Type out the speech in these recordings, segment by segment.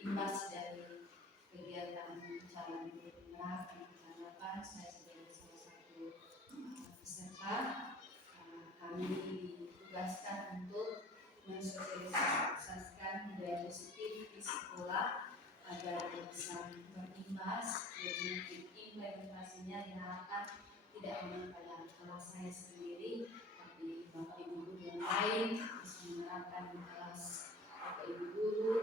imbas dari kegiatan calon guru penggerak yang kita lakukan. Saya sebagai salah satu peserta, kami ditugaskan untuk mensosialisasikan budaya positif di sekolah agar bisa berimbas. Jadi implementasinya diharapkan tidak hanya pada kelas saya sendiri, tapi bapak ibu guru yang lain bisa menerapkan di kelas bapak ibu guru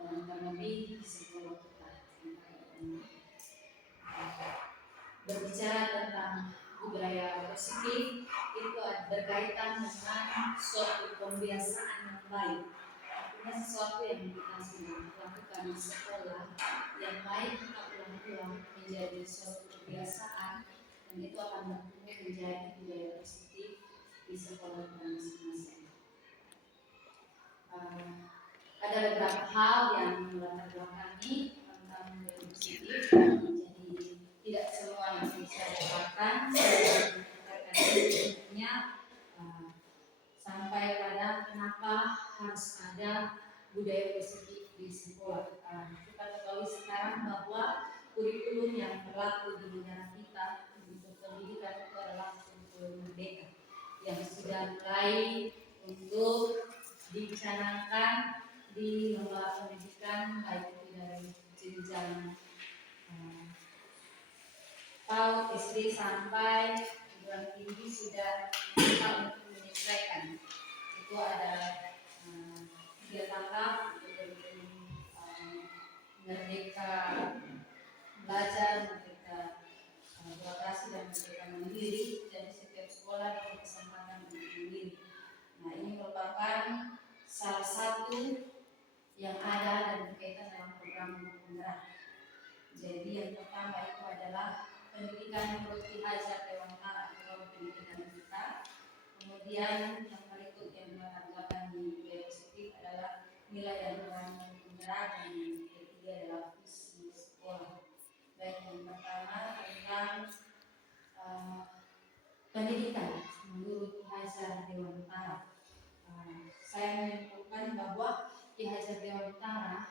dan terlebih di sekolah kita. Berbicara tentang budaya positif itu berkaitan dengan suatu kebiasaan yang baik. Artinya sesuatu yang kita sudah lakukan di sekolah yang baik kita ulang-ulang menjadi suatu kebiasaan, dan itu akan bertumbuh menjadi budaya positif di sekolah kita masing-masing. Ada beberapa hal yang melatar belakangi tentang budaya positif, jadi tidak semua yang bisa dikatakan sebenarnya sampai pada kenapa harus ada budaya positif di sekolah. Kita ketahui sekarang bahwa kurikulum yang berlaku di negara kita untuk pendidikan itu adalah kurikulum merdeka yang sudah mulai untuk dibicarakan di lembaga pendidikan, baik itu dari jenjang PAUD, SD sampai perguruan tinggi sudah bisa untuk menyesuaikan. Itu ada 3 tahap untuk merdeka belajar, merdeka beroperasi dan merdeka mandiri. Jadi setiap sekolah diberi kesempatan untuk mandiri. Nah, ini merupakan salah satu yang ada dan berkaitan dalam program penggerak. Jadi yang pertama itu adalah pendidikan menurut Ki Hajar Dewantara atau pendidikan kita. Kemudian yang berikut yang melatar belakangi budaya positif adalah nilai dan peran penggerak, dan yang ketiga adalah visi sekolah. Baik, yang pertama tentang pendidikan menurut Ki Hajar Dewantara. Saya menyimpulkan bahwa Ki Hajar Dewantara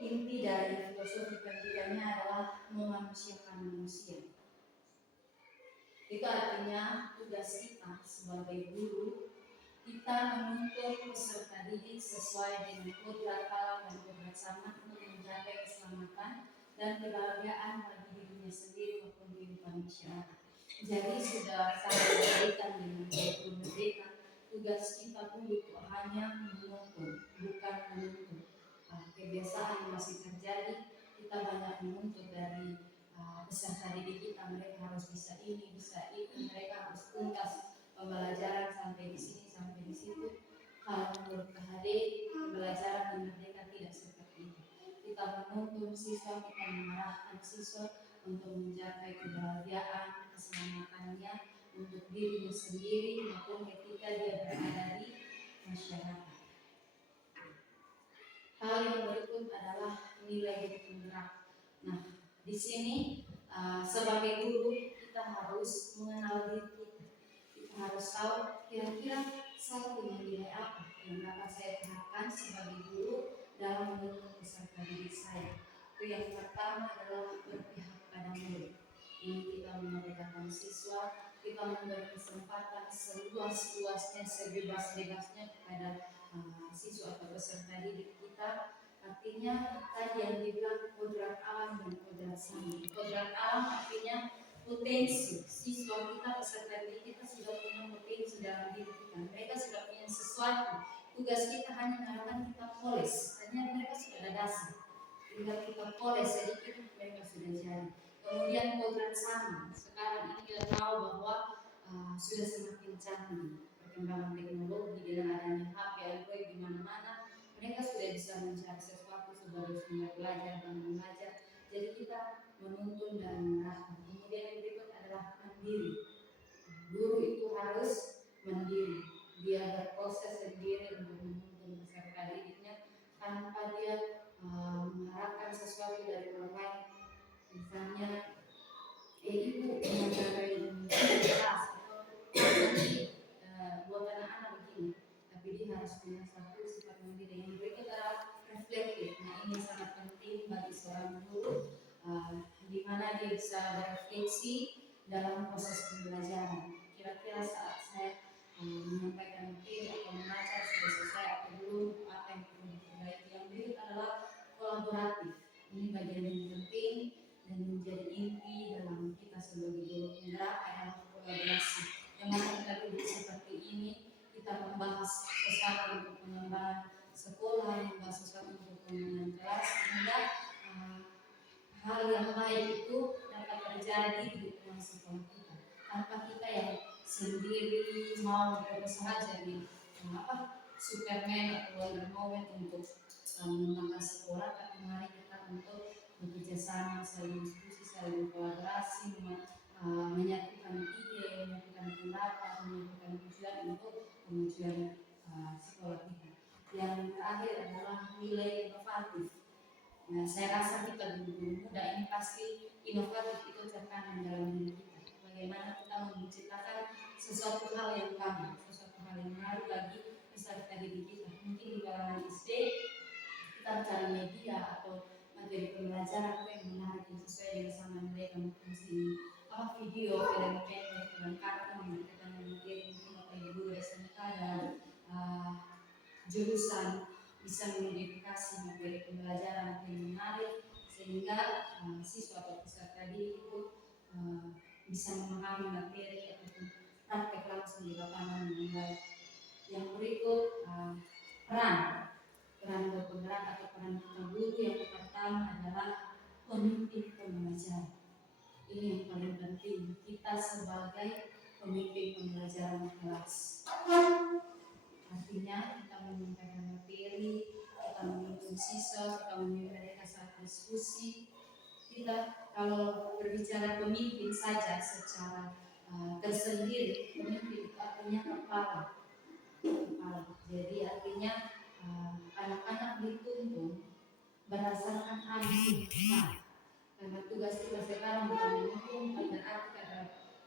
inti dari filosofi pendidikannya adalah memanusiakan manusia. Itu artinya tugas kita sebagai guru, kita menuntut peserta didik sesuai dengan kodrat alam dan kodrat zaman untuk mencapai keselamatan dan kebahagiaan bagi dirinya sendiri maupun kehidupan masyarakat. Jadi sudah sangat berkaitan dengan kurikulum merdeka. Tugas kita pun itu hanya menuntut, bukan menuntut. Kebiasaan yang masih terjadi, kita banyak menuntut dari peserta didik kita. Mereka harus bisa ini, bisa itu, mereka harus tuntas pembelajaran sampai di sini, sampai di situ. Kalau menurut KHD, pembelajaran di merdeka tidak seperti itu. Kita menuntun siswa, kita mengarahkan siswa untuk mencapai kebahagiaan, keselamatannya untuk dirinya sendiri maupun ketika dia berada di masyarakat. Hal yang berikut adalah nilai penggerak. Nah, di sini sebagai guru kita harus mengenal diri kita. Kita harus tahu kira-kira saya punya nilai apa yang dapat saya terapkan sebagai guru dalam menuntun peserta didik saya. Itu yang pertama adalah berpihak pada murid. Ini kita memerdekakan siswa, kita memberi kesempatan seluas-luasnya, sebebas-bebasnya kepada siswa atau peserta didik kita. Artinya tadi yang dibilang kodrat alam dan kodrat zaman. Kodrat alam artinya potensi siswa kita, peserta didik kita sudah punya potensi dalam diri kita. Mereka sudah punya sesuatu. Tugas kita hanya mengarahkan kita polis. Hanya mereka sudah ada dasar. Tinggal kita polis sedikit mereka sudah jadi. Kemudian kodrat zaman. Sekarang ini kita tahu bahwa sudah semakin canggih perkembangan teknologi dengan adanya HP, Android di mana-mana, mereka sudah bisa mencari sesuatu sebagai sumber belajar dan mengajar. Jadi kita menuntun dan mengarahkan. Kemudian yang berikut adalah mandiri. Guru itu harus mandiri. Dia berproses sendiri untuk menuntun peserta didiknya tanpa dia mengharapkan sesuatu dari orang lain. Misalnya, ibu mengajarkan kelas nanti buat anak-anak begini, tapi dia harus punya satu sifat mandiri. Yang bisa berefleksi dalam proses pembelajaran. Kira-kira saat saya menyampaikan materi atau mengajar sudah sesuai atau belum, apa yang perlu diperbaiki. Yang berikut adalah kolaboratif. Ini bagian yang penting dan menjadi inti dalam kita sebagai guru penggerak adalah kolaborasi. Yang mana kita duduk seperti ini, kita membahas sesuatu untuk pengembangan sekolah, membahas sesuatu untuk pengembangan kelas, sehingga hal yang baik itu dapat terjadi di lingkungan sekolah kita. Tanpa kita yang sendiri mau berusaha jadi Superman atau Wonder Woman untuk mengembangkan sekolah, tapi mari kita untuk bekerja sama, saling diskusi, saling kolaborasi, menyatukan ide, menyatukan pendapat, menyatukan tujuan untuk kemajuan sekolah kita. Yang terakhir adalah nilai inovatif. Nah, saya rasa kita guru muda ini pasti inovatif itu tertanam dalam diri kita. Bagaimana kita menciptakan sesuatu hal yang baru, sesuatu hal yang baru bagi peserta didik kita. Mungkin di kalangan SD kita mencari media atau materi pembelajaran apa yang menarik yang sesuai dengan zaman mereka, mungkin video, film pendek, film kartun, kita memikir mungkin apa yang guru SMK dan jurusan bisa memodifikasi materi pembelajaran yang menarik sehingga siswa atau peserta didik itu bisa memahami materi ataupun praktek langsung di lapangan dengan baik. Yang berikut peran penggerak atau peran kita guru yang pertama adalah pemimpin pembelajaran. Ini yang paling penting, kita sebagai pemimpin pembelajaran kelas. Artinya kita menyampaikan materi, kita menuntun siswa, kita memimpin mereka saat diskusi. Kita kalau berbicara pemimpin saja secara tersendiri, pemimpin itu artinya kepala. Jadi artinya anak-anak dituntun berdasarkan A. Karena tugas-tugas sekarang bukan mendukung, berarti karena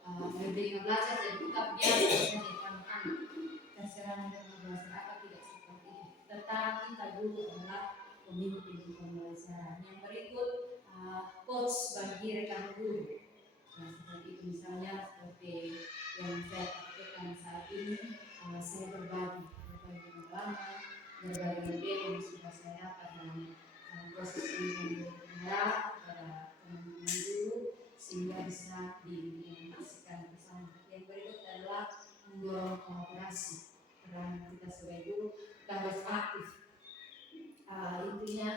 memberikan belajar jadi kita biasa saja anak-anak. Terserah mereka belajar apa tidak seperti itu. Tetapi kita dulu adalah pemimpin pembelajaran. Yang berikut coach bagi rekan guru. Nah, seperti itu misalnya seperti yang saya praktekkan saat ini, saya berbagi pengalaman, berbagi ide yang sudah saya dapat dalam proses ini pada teman-teman guru sehingga bisa diimplementasikan bersama. Yang berikut adalah mendorong kolaborasi. Peran kita sebagai guru kita harus aktif. Intinya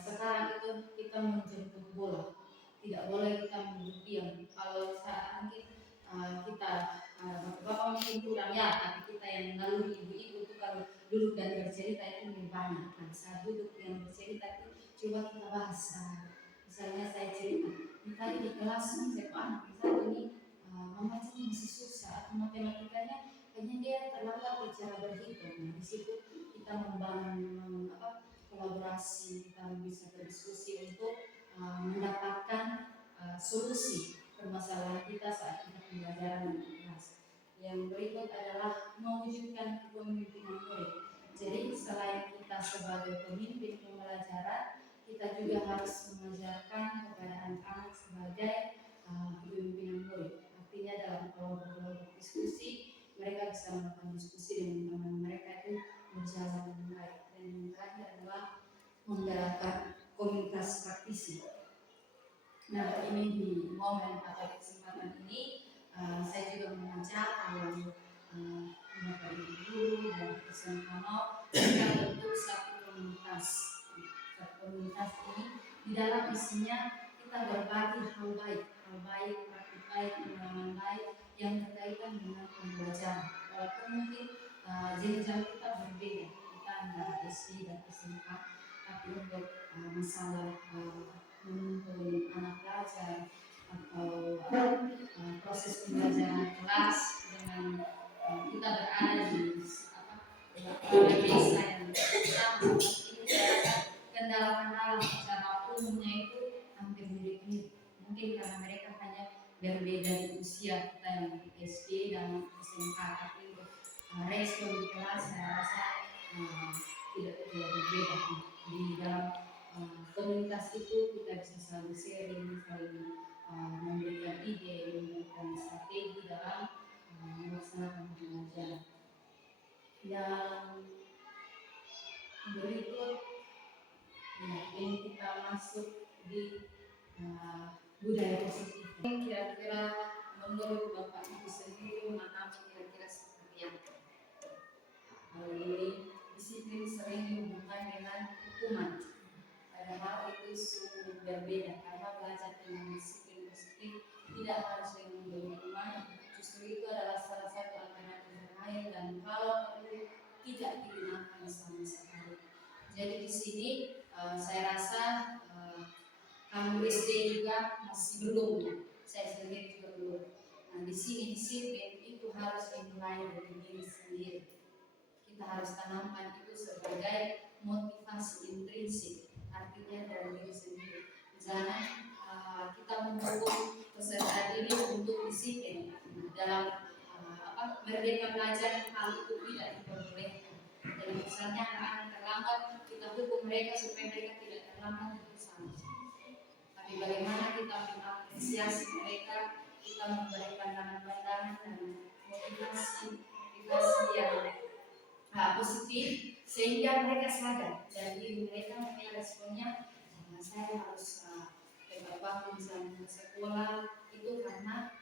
sekarang itu kita menjemput bola, tidak boleh kita menjemput diam. Kalau saat mungkin kita bapak-bapak mungkin kurang ya, tapi kita yang naluri ibu-ibu itu kalau duduk dan bercerita itu lebih banyak. Nah, saat duduk yang bercerita itu coba kita bahas. Misalnya saya cerita, tadi di kelas ini saya anak misalnya ini membacanya masih susah atau matematikanya kayaknya dia terlambat bicara berhitung. Nah, di situ kita membangun kolaborasi, kita bisa berdiskusi untuk mendapatkan solusi permasalahan kita saat kita pembelajaran di kelas. Yang berikut adalah mewujudkan kepemimpinan murid. Jadi selain kita sebagai pemimpin pembelajaran, kita juga harus mengajarkan kepada anak-anak sebagai kepemimpinan murid. Artinya dalam kelompok-kelompok diskusi, mereka bisa melakukan diskusi dengan teman mereka itu berjalan dengan baik. Dan yang terakhir adalah menggerakkan komunitas praktisi. Nah, ini di momen atau kesempatan ini saya juga mengajak Bapak Ibu guru dan SMK kita bentuk satu komunitas. Komunitas ini di dalam isinya kita berbagi hal baik, praktik baik, pengalaman baik yang berkaitan dengan pembelajaran. Walaupun mungkin jenjang kita berbeda, kita antara SD dan SMK, tapi untuk masalah menuntun anak belajar atau proses pembelajaran kelas dengan kita berada di desa yang sama seperti ini, kendala-kendala secara umumnya itu hampir mirip-mirip. Mungkin karena mereka hanya berbeda di usia, kita yang SD dan SMK, tapi untuk respon di kelas saya rasa tidak berbeda. Di dalam komunitas itu kita bisa saling sharing, saling memberikan ide, memberikan strategi dalam melaksanakan pengajaran. Yang berikut, ini kita masuk di budaya positif. Kira-kira menurut Bapak Ibu sendiri mana kira-kira seperti apa? Hal ini disiplin sering dihubungkan dengan hukuman. Padahal itu sungguh berbeda, karena belajar dengan disiplin positif tidak harus dengan hukuman. Justru itu adalah salah satu alternatif bermain dan kalau perlu tidak digunakan sama sekali. Jadi di sini saya rasa kamu SD juga masih belum, saya sendiri juga belum. Nah di sini disiplin itu harus dimulai dari diri sendiri. Kita harus tanamkan itu sebagai motivasi intrinsik, artinya dari diri sendiri. Jangan kita mendukung peserta didik untuk disiplin dalam merdeka belajar, hal itu tidak diperbolehkan. Jadi misalnya anak-anak terlambat, kita hukum mereka supaya mereka tidak terlambat, itu sama. Tapi bagaimana kita mengapresiasi mereka, kita memberikan pandangan dan motivasi yang positif sehingga mereka sadar dan diri mereka responnya saya harus kayak bapak misalnya ke sekolah itu karena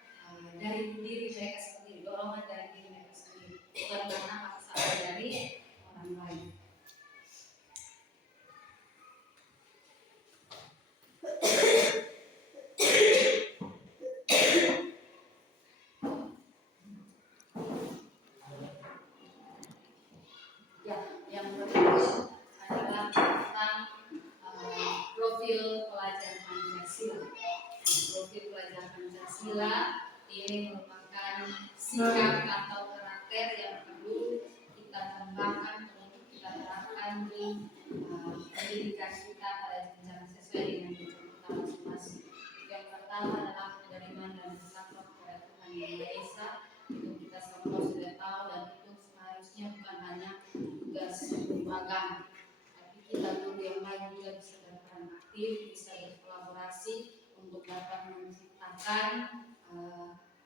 dari diri mereka sendiri, dorongan dari diri mereka sendiri, bukan karena paksaan dari orang lain. Yang berikut adalah tentang profil pelajar Pancasila. Profil pelajar Pancasila ini merupakan sikap atau karakter yang perlu kita kembangkan untuk kita terapkan di pendidikan kita pada jenjang sesuai dengan jenjang kita masing-masing. Yang pertama adalah penerimaan dan bertakwa kepada Tuhan Yang Maha Esa. Itu kita semua sudah tahu dan itu seharusnya bukan hanya tugas magang, tapi kita guru yang lain juga bisa berperan aktif, bisa berkolaborasi untuk dapat menciptakan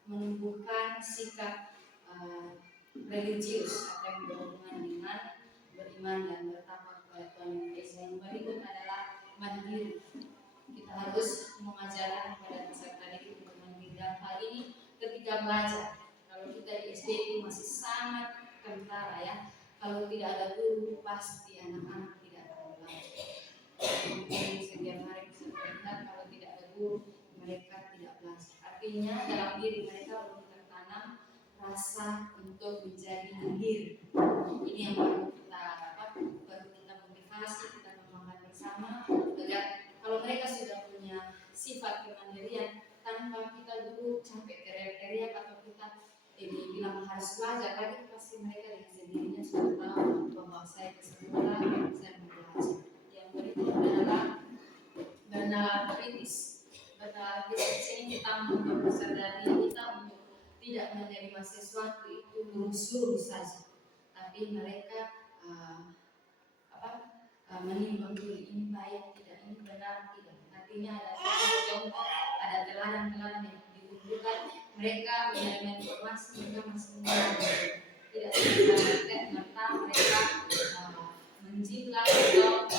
menumbuhkan sikap religius atau yang berhubungan dengan beriman dan bertakwa kepada Tuhan Yang Maha Esa. Yang berikut adalah mandiri. Kita harus mengajarkan kepada peserta didik untuk mandiri dalam hal ini ketika belajar. Kalau kita di SD itu masih sangat kentara ya. Kalau tidak ada guru pasti anak-anak tidak akan belajar. Mungkin setiap hari bisa terlihat kalau tidak ada guru mereka tidak belajar. Artinya dalam diri mereka belum tertanam rasa untuk menjadi mandiri. Ini yang perlu kita motivasi, kita kembangkan bersama agar kalau mereka sudah punya sifat kemandirian tanpa kita dulu sampai teriak-teriak atau kita bilang harus belajar lagi, pasti mereka dengan sendirinya sudah tahu bahwa saya ke sekolah, saya mau belajar. Yang berikut adalah bernalar kritis. Bernalar kritis ini kita mempersadari kita untuk tidak menerima sesuatu itu lurus-lurus saja, tapi mereka menimbang dulu ini baik tidak, ini benar tidak. Artinya ada contoh, ada teladan-teladan yang ditunjukkan mereka menerima informasi mereka masih mengerti, tidak serta mereka menjiplak atau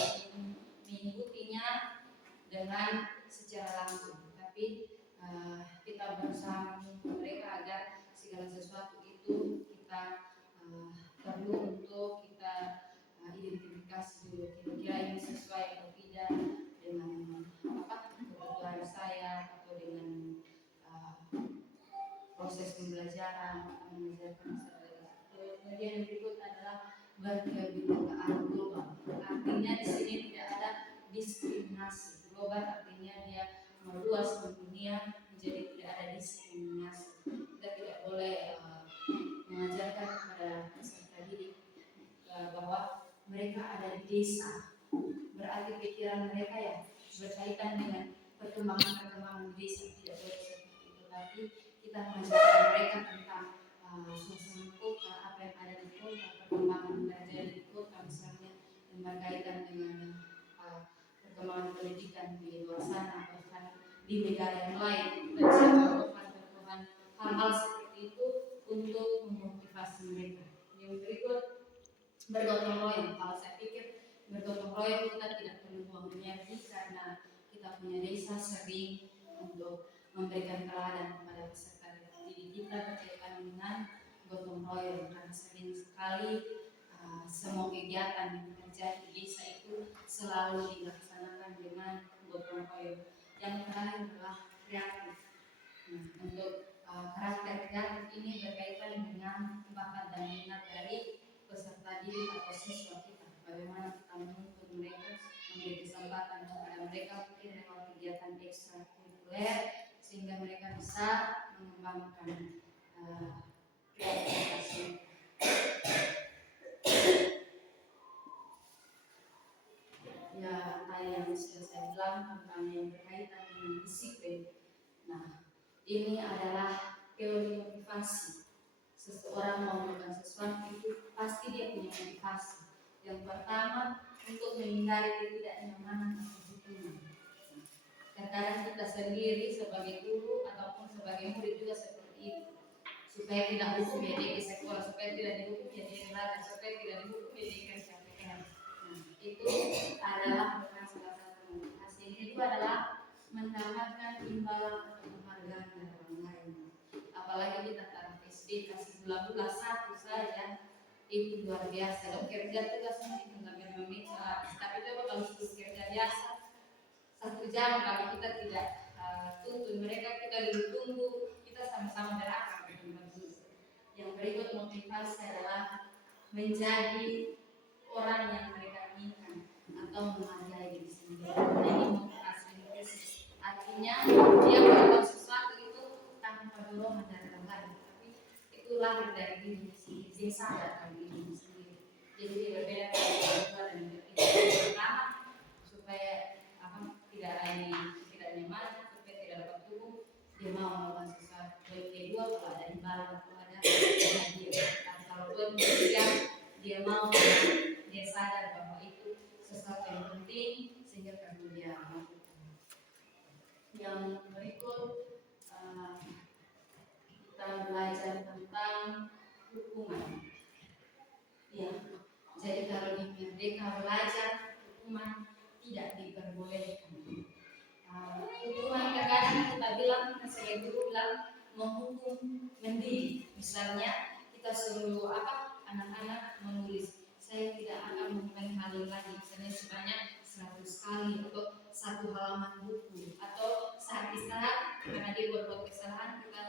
mengikutinya dengan secara langsung, tapi kita berusaha mereka agar segala sesuatu itu kita perlu untuk kita identifikasi dulu kira-kira ini sesuai atau tidak dengan kebutuhan saya atau dengan proses pembelajaran mengajarkan saya. Kemudian yang berikut adalah berkebinekaan global. Artinya di sini tidak ada diskriminasi. Global artinya dia meluas dunia, menjadi tidak ada diskriminasi. Kita tidak boleh mengajarkan kepada peserta didik bahwa mereka ada di desa, berarti pikiran mereka ya berkaitan dengan perkembangan desa, tidak boleh seperti itu. Tapi kita mengajarkan mereka tentang suasana kota, apa yang ada di kota, perkembangan terjadi di kota misalnya, dan berkaitan dengan perkembangan pendidikan di luar sana, bahkan di negara yang lain. Dan saya melakukan Tuhan hal-hal seperti itu untuk memotivasi mereka. Yang berikut, bergotong royong. Kalau saya pikir bergotong royong kita tidak perlu buang energi karena kita punya desa sering untuk memberikan teladan kepada peserta didik kita berkaitan dengan gotong royong, karena sering sekali semua kegiatan yang terjadi di desa itu selalu dilaksanakan dengan gotong royong. Yang terakhir adalah kreatif. Nah, untuk karakter kreatif ini berkaitan dengan bakat dan minat dari peserta didik atau siswa kita. Bagaimana kita menuntun mereka, memberi kesempatan kepada mereka mungkin lewat kegiatan ekstrakurikuler sehingga mereka bisa mengembangkan kreativitas. Ya, tadi yang sudah saya bilang tentang yang berkaitan dengan disiplin. Nah, ini adalah teori motivasi. Seseorang mau melakukan sesuatu itu pasti dia punya motivasi. Yang pertama, untuk menghindari ketidaknyamanan atau hukuman. Terkadang kita sendiri sebagai guru ataupun sebagai murid juga seperti itu. Supaya tidak hukum ya dia di sekolah, supaya tidak dihukum ya dia belajar, supaya tidak dihukum ya dia kerja PR. Itu adalah bukan salah satu motivasi. Itu adalah mendapatkan imbalan atau penghargaan dari orang lain. Apalagi kita taraf SD kasih gula-gula satu saja, itu luar biasa. Kalau kerja tugas mungkin tinggal menit, tapi coba kalau kerja biasa 1 jam, kalau kita tidak tuntun mereka, kita dulu tunggu, kita sama-sama berakar. Yang berikut motivasi adalah menjadi orang yang mereka inginkan atau menghargai diri sendiri. Ini motivasi. Artinya dia melakukan sesuatu itu tanpa dorongan dari orang lain, tapi itu lahir dari diri sendiri. Dia sadar dari diri sendiri. Jadi berbeda dari kedua dan ketiga. Pertama, supaya tidak nyaman, supaya tidak dapat hukum, dia mau melakukan sesuatu. Yang kedua, kalau ada imbalan atau ada hadiah. Kalau ketiga, dia mau, dia sadar bahwa itu sesuatu yang penting sehingga perlu dia lakukan. Yang berikut kita belajar tentang hukuman. Ya, jadi kalau di Merdeka Belajar hukuman tidak diperbolehkan. Hukuman terkadang kita bilang, saya dulu bilang menghukum mendidik. Misalnya kita suruh anak-anak menulis, saya tidak akan mengulangi hal ini lagi, misalnya sebanyak 100 kali atau 1 halaman buku, atau saat istirahat karena dia buat kesalahan kita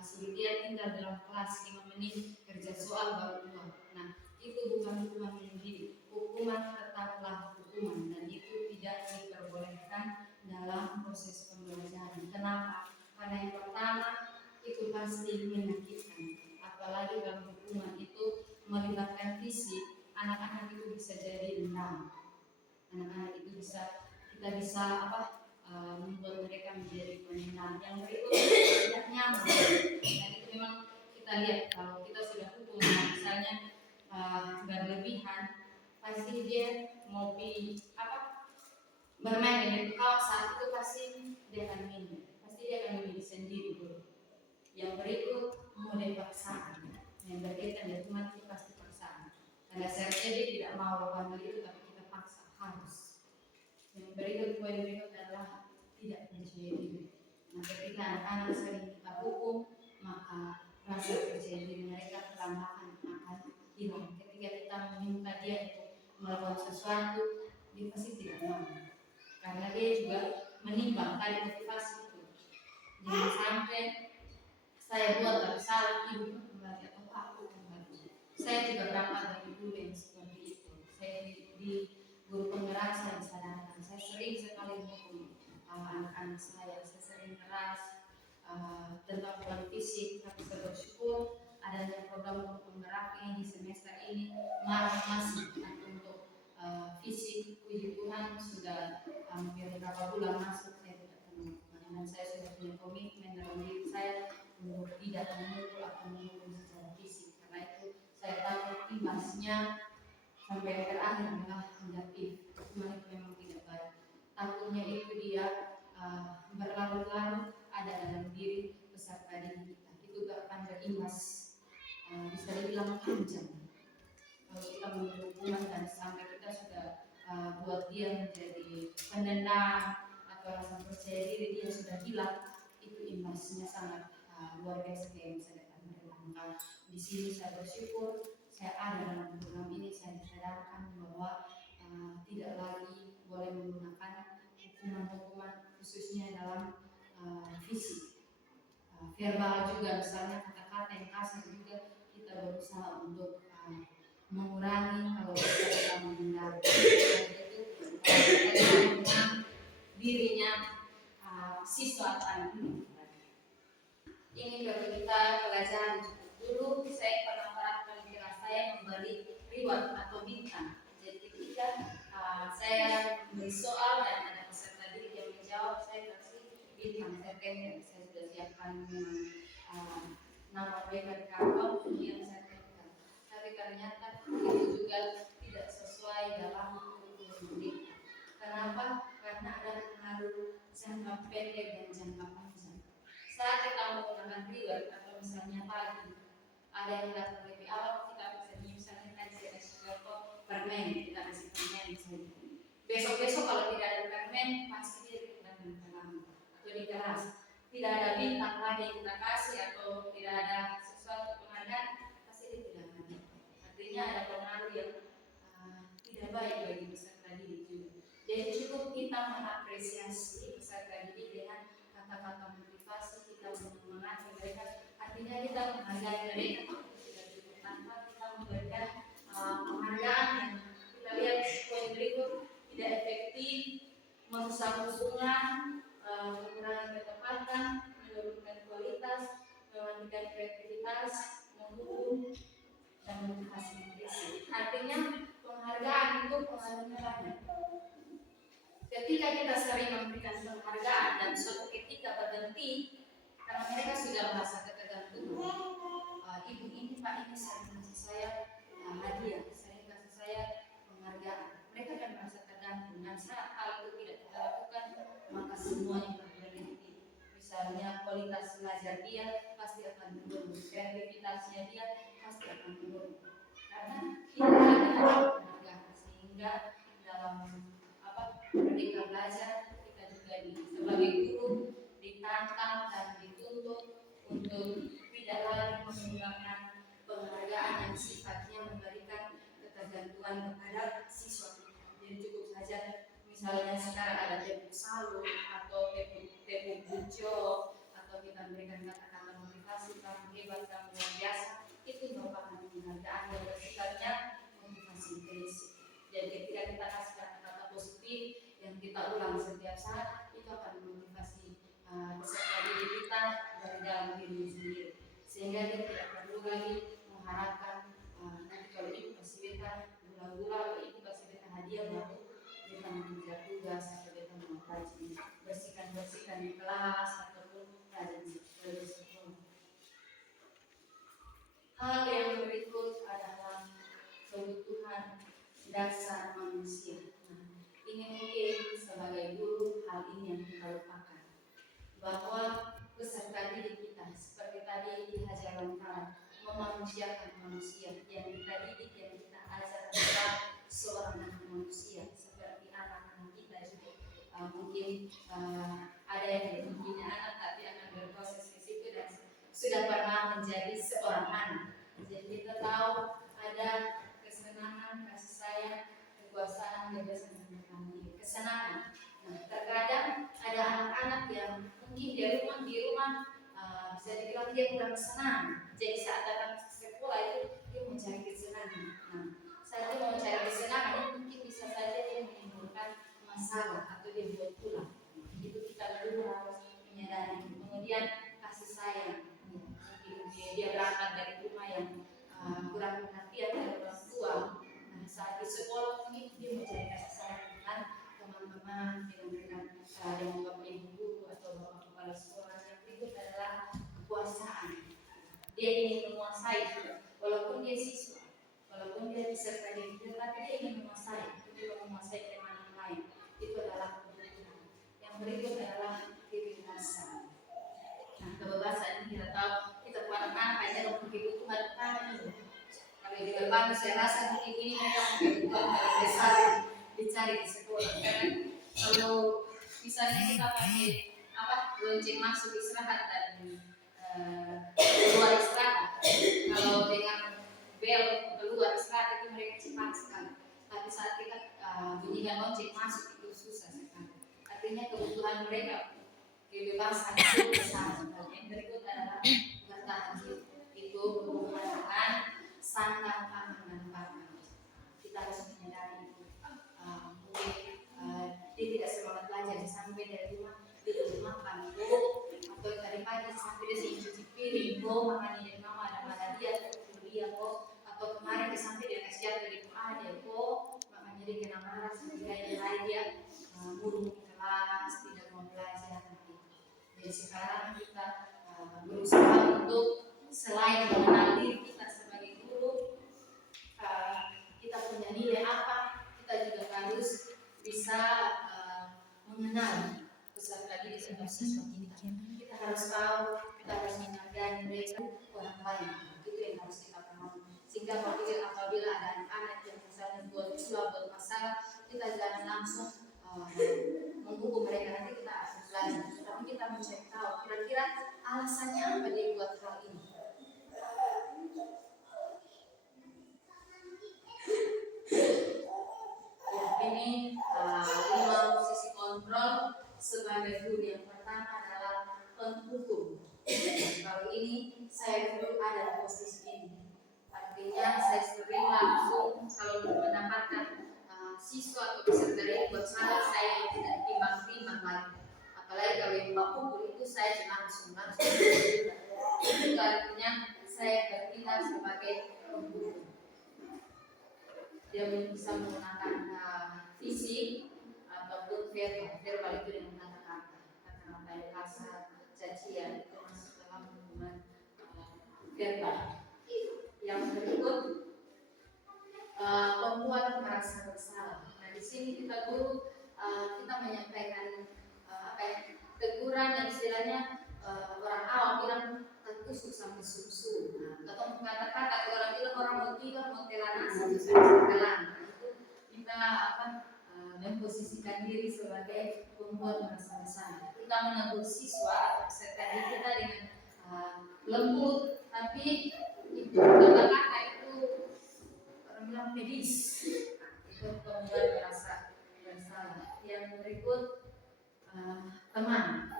suruh dia tinggal dalam kelas 5 menit kerja soal baru keluar. Nah, itu bukan hukuman mendidik. Hukuman tetaplah hukuman dan itu tidak diperbolehkan dalam proses pembelajaran. Kenapa? Karena yang pertama itu pasti menyakitkan. Apalagi kalau hukuman itu melibatkan fisik, anak-anak itu bisa jadi dendam. Anak-anak itu kita bisa membuat mereka menjadi penendam. Yang berikut tidak nyaman. Dan itu memang kita lihat kalau kita sudah hukum, misalnya berlebihan, pasti dia mau bermain dengan kawan saat itu pasti dia akan minum. Pasti dia akan minum sendiri dulu. Yang berikut model paksaan. Yang berkaitan dengan hukuman itu pasti paksaan. Karena seharusnya dia tidak mau lakukan hal itu, tapi kita paksa harus. Yang berikut poin berikut adalah tidak percaya diri. Nah, ketika anak-anak sering kita hukum, maka rasa percaya diri mereka perlahan akan hilang. Ketika kita meminta dia untuk melakukan sesuatu, dia pasti tidak mau. Karena dia juga menimbang tadi motivasi itu. Jangan sampai saya buat tapi salah, ibu kembali atau aku kembali. Saya juga berangkat dari dulu yang seperti itu. Saya di guru penggerak saya disadarkan. Saya sering sekali menghukum anak-anak saya sering keras tentang pola fisik. Tapi saya bersyukur adanya program guru penggerak ini di semester ini masih untuk fisik. Puji Tuhan sudah hampir beberapa bulan masuk, saya tidak pernah melakukan, dan saya sudah punya komitmen dalam diri saya untuk tidak memukul atau memukul secara fisik, karena itu saya takut imbasnya sampai terakhir adalah negatif. Hukuman itu memang tidak baik. Takutnya itu dia berlarut-larut ada dalam diri peserta didik kita. Itu akan berimbas bisa dibilang panjang. Kalau kita memberi hukuman dan sampai kita sudah buat dia menjadi pendendam atau rasa percaya diri dia sudah hilang, itu imbasnya sangat luar biasa yang bisa datang dari Maka di sini saya bersyukur saya ada dalam program ini. Saya disadarkan bahwa tidak lagi boleh menggunakan hukuman-hukuman khususnya dalam fisik, verbal juga, misalnya kata-kata yang kasar juga kita berusaha untuk mengurangi. Kalau kita menghindari itu mengurangi dirinya siswa anak ini. Kalau kita pelajaran dulu, saya pernah menerapkan kelas saya memberi reward atau bintang. Jadi ketika saya memberi soal dan ada peserta didik yang menjawab, saya kasih bintang, saya tempel. Saya sudah siapkan nama mereka di karton, kemudian saya tempel. Tapi ternyata itu juga tidak sesuai dalam kurikulum mereka. Kenapa? Karena ada pengaruh jangka pendek dan jangka panjang. Saat kita menggunakan reward atau misalnya pagi, ada yang datang lebih awal, kita bisa misalnya tadi saya kasih contoh permen, kita kasih permen misalnya. Besok-besok kalau tidak ada permen, pasti dia datang terlambat atau di kelas. Tidak ada bintang lagi yang kita kasih atau tidak ada sesuatu penghargaan, pasti dia tidak ada. Artinya ada pengaruh yang tidak baik bagi peserta didik juga. Jadi cukup kita mengapresiasi peserta didik dengan kata-kata motivasi, kita menyemangati mereka. Artinya kita menghargai mereka, tidak cukup tanpa kita memberikan penghargaan yang kita lihat poin berikut tidak efektif, merusak hubungan, mengurangi ketepatan, menurunkan kualitas, mematikan kreativitas, menghukum dan motivasi diri. Artinya penghargaan itu pengaruhnya banyak. Ketika kita sering memberikan penghargaan dan suatu ketika berhenti karena mereka sudah merasa ketergantungan, ibu ini pak ini sering kasih saya hadiah, sering kasih saya penghargaan, mereka akan merasa tergantung. Dan saat hal itu tidak kita lakukan, maka semuanya akan berhenti. Misalnya kualitas belajar dia pasti akan menurun, kreativitasnya dia pasti akan menurun karena kita ada penghargaan. Sehingga dalam merdeka belajar kita juga sebagai guru ditantang dan dituntut untuk tidak lagi menggunakan penghargaan yang sifatnya memberikan ketergantungan kepada siswa. Jadi cukup saja misalnya sekarang ada tepuk salut atau tepuk bujo atau kita memberikan kata-kata motivasi, kamu hebat, kamu luar biasa, itu merupakan penghargaan yang bersifatnya motivasi intrinsik. Jadi ketika kita kasih kata-kata positif yang kita ulang setiap saat, itu akan memotivasi peserta didik kita dari dalam diri sendiri, sehingga dia tidak perlu lagi mengharapkan nanti kalau ibu kasih beta gula-gula atau ibu kasih beta hadiah baru beta mengejar tugas atau beta mau rajin bersihkan di kelas ataupun rajin di sekolah. Hal yang berikut adalah kebutuhan dasar manusia. Ini mungkin sebagai guru hal ini yang kita lupakan, bahwa peserta didik kita seperti tadi di Hajar Lengkap memanusiakan manusia. Yang kita didik, yang kita ajar adalah seorang anak manusia seperti anak-anak kita juga. Mungkin ada yang belum punya anak tapi akan berproses ke situ dan sudah pernah menjadi seorang anak. Jadi kita tahu ada kesenangan, kasih sayang, kekuasaan, kebebasan, kesenangan. Nah, terkadang ada anak-anak yang mungkin di rumah bisa dibilang dia kurang senang. Jadi saat datang ke sekolah itu dia mencari kesenangan. Nah, saat dia mau mencari kesenangan itu mungkin bisa saja dia menimbulkan masalah atau dia buat pulang. Itu kita dulu harus menyadari. Kemudian kasih sayang. Dia berangkat dari rumah yang kurang perhatian dari orang tua. Nah, saat di sekolah mungkin dia mencari kasih sayang dengan teman-teman, dengan bapak ibu guru atau bapak kepala sekolah. Yang berikut adalah kekuasaan. Dia ingin menguasai juga, walaupun dia siswa, walaupun dia peserta didik, tapi dia ingin menguasai, juga menguasai teman yang lain. Itu adalah kebutuhan. Yang berikut adalah aktivitas kebebasan. Nah, kebebasan ini kita tahu kita anak-anak hanya kebutuhan utama ini. Kalau di berbagi saya rasa mungkin ini mereka kebutuhan paling besar dicari di sekolah. Karena kalau misalnya kita pakai lonceng masuk istirahat dan keluar istirahat, kalau dengan bel keluar istirahat itu mereka cepat sekali. Tapi saat kita bunyikan lonceng masuk itu susah sekali. Artinya kebutuhan mereka kebebasan itu besar. Yang berikut adalah bertahan hidup. Itu berhubungan dengan sandang, pangan, dan pakan. Kita harus menyadari itu. Mungkin dia tidak semangat belajar sampai dari rumah dia belum makan atau tadi pagi sampai dia cuci piring makanya dari mama ada dia dia atau kemarin dia sampai dia kasih jatuh di dia makanya dia kena marah sehingga dia burung di kelas tidak mau belajar. Jadi sekarang kita berusaha untuk selain mengenal diri kita sebagai guru, kita punya nilai apa, kita juga harus bisa mengenal peserta didik dan siswa kita. Kita harus tahu, kita harus menghargai mereka orang lain. Itu yang harus kita pahami. Sehingga apabila ada anak-anak yang misalnya buat masalah, kita jangan langsung menghukum mereka, nanti kita harus belajar. Tapi kita mencari tahu kira-kira alasannya apa dia buat hal ini. Ini 5 posisi kontrol sebagai guru. Yang pertama adalah penghukum. Kalau ini saya dulu ada di posisi ini, artinya saya sering langsung kalau mendapatkan siswa atau peserta ini buat saya yang tidak timbang-timbang lagi. Apalagi kalau yang pukul itu saya langsung itu artinya saya bertindak sebagai penghukum. Dia bisa menggunakan fisik ataupun verbal itu dengan kata-kata yang kasar, cacian itu masuk dalam hubungan verbal. Yang berikut membuat merasa bersalah. Nah di sini kita guru kita menyampaikan teguran yang istilahnya orang awam bilang tertusuk sampai susu. Atau kata-kata orang bilang orang mau tidur mau telan nasi itu sudah telan. Itu kita memposisikan diri sebagai pembuat merasa bersalah. Kita menegur siswa peserta kita dengan lembut, tapi itu kata-kata itu orang bilang medis. Itu pembuat merasa bersalah. Yang berikut teman.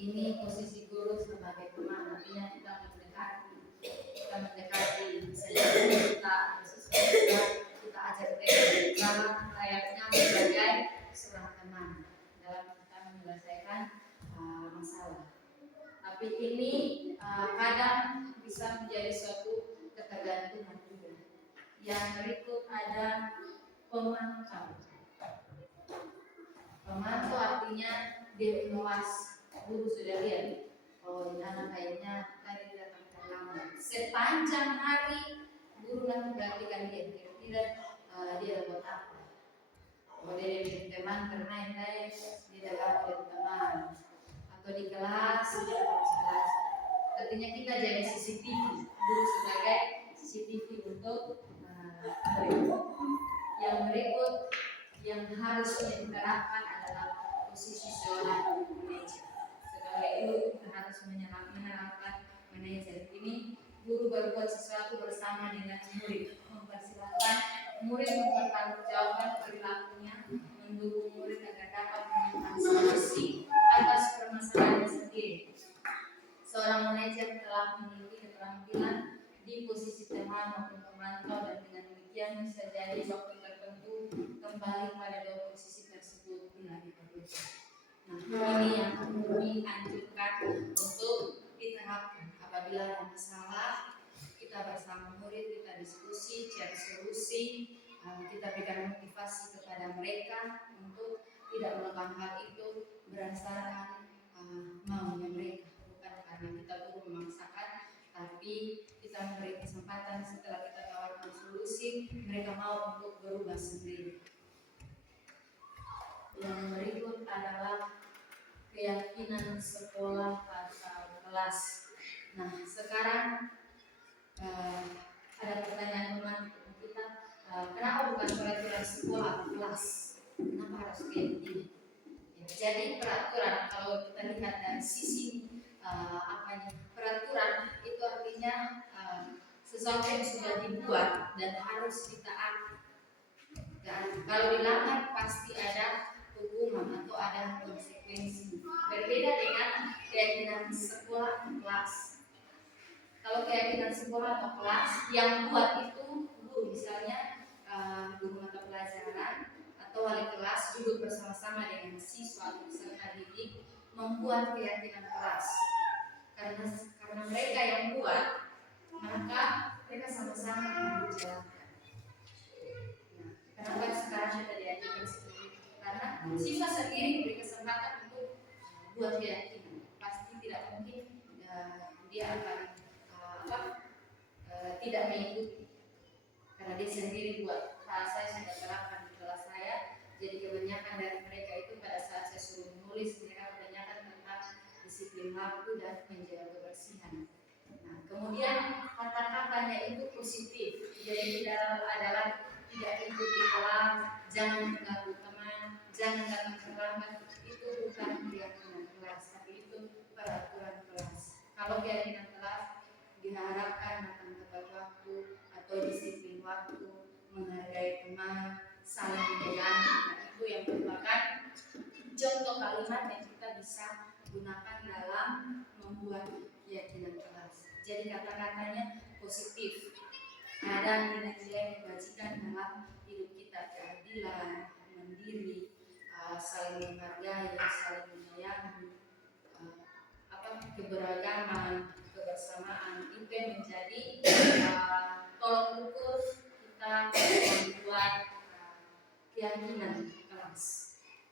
Ini posisi guru sebagai teman, artinya kita mendekati kita ajar mereka layaknya sebagai seorang teman dalam kita menyelesaikan masalah. Tapi ini kadang bisa menjadi suatu ketergantungan juga. Yang berikut ada pemantau. Pemantau artinya dia meluas. Guru sudah lihat, oh ini anak kayaknya tadi datang terlambat. Sepanjang hari guru nanti perhatikan dia, kira-kira dia buat apa. Oh dia dengan teman bermain guys, dia dapat teman, atau di kelas dia harus belajar. Artinya kita jadi CCTV, guru sebagai CCTV untuk yang berikut yang harusnya diterapkan adalah posisi seorang manajer. Sebagai guru kita harus menerapkan manajer. Ini guru berbuat sesuatu bersama dengan murid, mempersilahkan murid mempertanggungjawabkan perilakunya, mendukung murid agar dapat menemukan solusi atas permasalahan sendiri. Seorang manajer telah memiliki keterampilan di posisi teman maupun pemantau, dan dengan demikian bisa jadi waktu tertentu kembali pada dua posisi tersebut bila diperlukan. Nah, ini yang kami anjurkan untuk diterapkan. Apabila ada masalah, kita bersama murid, kita diskusi, cari solusi, kita berikan motivasi kepada mereka untuk tidak melakukan hal itu berdasarkan maunya mereka, bukan karena kita guru memaksakan, tapi kita memberi kesempatan setelah kita tawarkan solusi, mereka mau untuk berubah sendiri. Yang berikut adalah keyakinan sekolah atau kelas. Nah, sekarang ada pertanyaan teman kita, kenapa bukan peraturan sekolah atau kelas? Kenapa harus kayak gini? Ya, jadi peraturan kalau kita lihat dari sisi peraturan itu artinya sesuatu yang sudah dibuat dan harus ditaati. Dan kalau dilanggar pasti ada hukuman atau ada konsekuensi. Berbeda dengan keyakinan sekolah atau kelas. Kalau keyakinan sekolah atau kelas yang buat itu guru, misalnya guru mata pelajaran atau wali kelas duduk bersama-sama dengan siswa atau peserta didik membuat keyakinan kelas. Karena mereka yang buat, maka mereka sama-sama menjalankan. Nah, kenapa sekarang kita diajarkan seperti itu? Karena siswa sendiri diberi kesempatan untuk buat keyakinan. Pasti tidak mungkin dia akan tidak mengikuti, karena dia sendiri buat. Saya sudah terapkan di kelas saya. Jadi kebanyakan dari mereka itu pada saat saya suruh menulis, mereka kebanyakan tentang disiplin waktu dan menjaga kebersihan. Nah, kemudian kata-katanya itu positif. Jadi tidak adalah tidak ikut di kelas, jangan mengganggu teman, jangan datang terlambat. Itu bukan keyakinan kelas, tapi itu peraturan kelas. Kalau keyakinan kelas diharapkan datang tepat waktu atau disiplin waktu, menghargai teman, saling menyayangi. Nah, itu yang merupakan contoh kalimat yang kita bisa gunakan dalam membuat keyakinan kelas. Jadi kata-katanya positif. Ada nilai-nilai kebajikan dalam hidup kita, keadilan, mandiri, saling menghargai, saling menyayangi, keberagaman, kebersamaan. Itu yang menjadi tolak ukur kita membuat keyakinan kelas.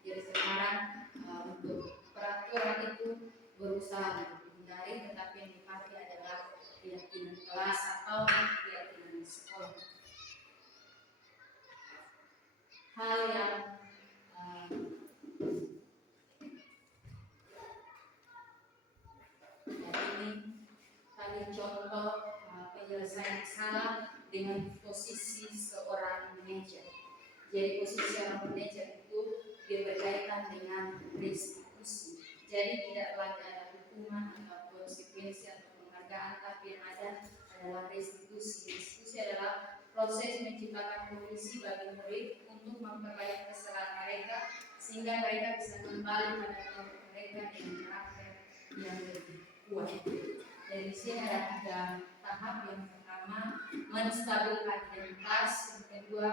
Jadi sekarang untuk peraturan itu berusaha dihindari, tetapi yang dipakai adalah keyakinan kelas atau keyakinan sekolah. Hal yang ini tadi contoh penyelesaian masalah dengan posisi seorang manajer. Jadi posisi seorang manajer itu dia berkaitan dengan restitusi. Jadi tidak lagi ada hukuman atau konsekuensi atau penghargaan, tapi yang ada adalah restitusi. Restitusi adalah proses menciptakan kondisi bagi murid untuk memperbaiki kesalahan mereka sehingga mereka bisa kembali pada kelompok mereka dengan karakter yang lebih kuat. Dari sini ada 3 tahap. Yang pertama, menstabilkan identitas. Yang kedua,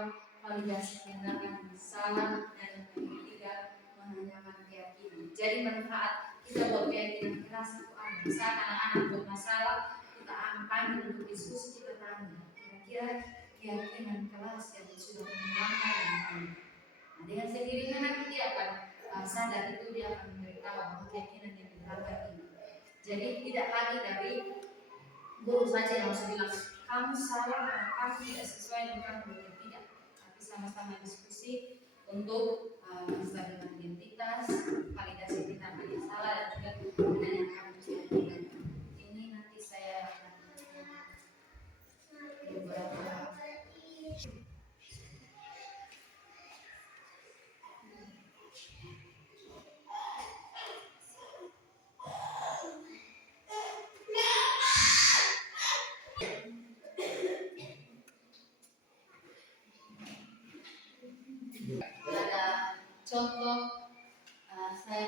validasi tindakan salah, dan yang ketiga, menanyakan keyakinan. Jadi manfaat kita buat keyakinan keras itu ada. Saat anak-anak buat masalah, kita panggil untuk diskusi, kita tanya kira-kira keyakinan kelas yang sudah mengulangan ini. Nah, dengan sendirinya nanti dia akan sadar, itu dia akan memberitahu bahwa keyakinan yang dilanggar ini. Jadi tidak lagi dari guru saja yang harus bilang kamu salah, kamu tidak sesuai dengan kamu, tidak. Tapi sama-sama diskusi untuk menstabilkan identitas, validasi tindakan yang salah, dan juga menanyakan keyakinan. Ini nanti saya akan beberapa contoh. Saya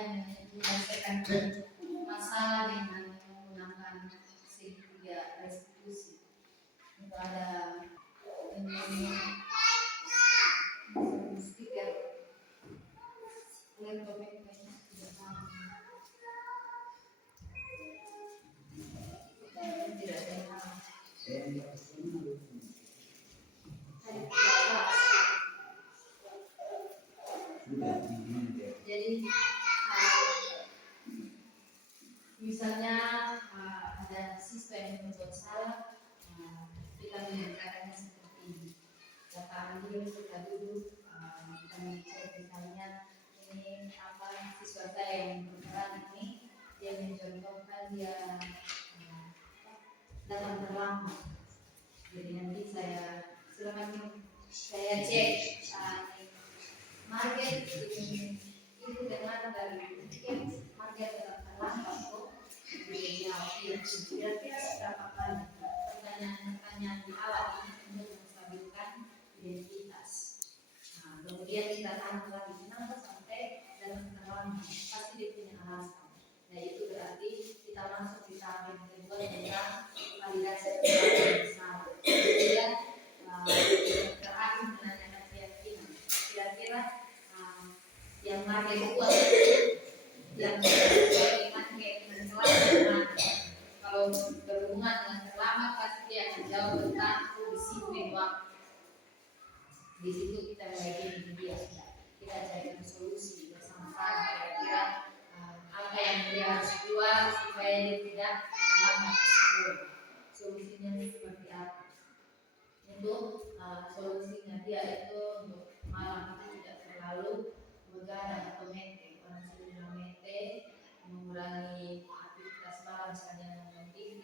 menyelesaikan masalah dengan menggunakan segitiga restitusi. Itu ada ini stiker laptop ini tidak tahu. Tidak ada. Jadi misalnya ada siswa yang membuat salah, kita menyatakannya seperti ini. Kita ambil, kita duduk, kita cek misalnya ini apa siswa saya yang berperan dia mencontohkan dia datang terlambat. Jadi nanti semakin saya cek market itu dengan dari tiket market terlambat kok. Jadi kira-kira berapa kali pertanyaan di awal ini untuk menstabilkan identitas. Kemudian kita tanya lagi kenapa sampai dalam terlambat, pasti dia punya alasan. Nah itu berarti kita masuk di tahap yang kedua tentang validasi bersama. Kemudian terakhir menanyakan keyakinan. Kira-kira yang market kuat yang keyakinan selain kalau berhubungan dengan terlambat pasti dia akan jawab tentang disiplin waktu. Di situ kita mulai dia kita cari solusi bersama-sama kira-kira apa yang dia harus keluar supaya dia tidak terlambat. Solusinya seperti apa? Untuk solusinya dia itu untuk malam itu tidak terlalu begadang atau mete. Orang sering mete mengurangi aktivitas malam misalnya nonton TV.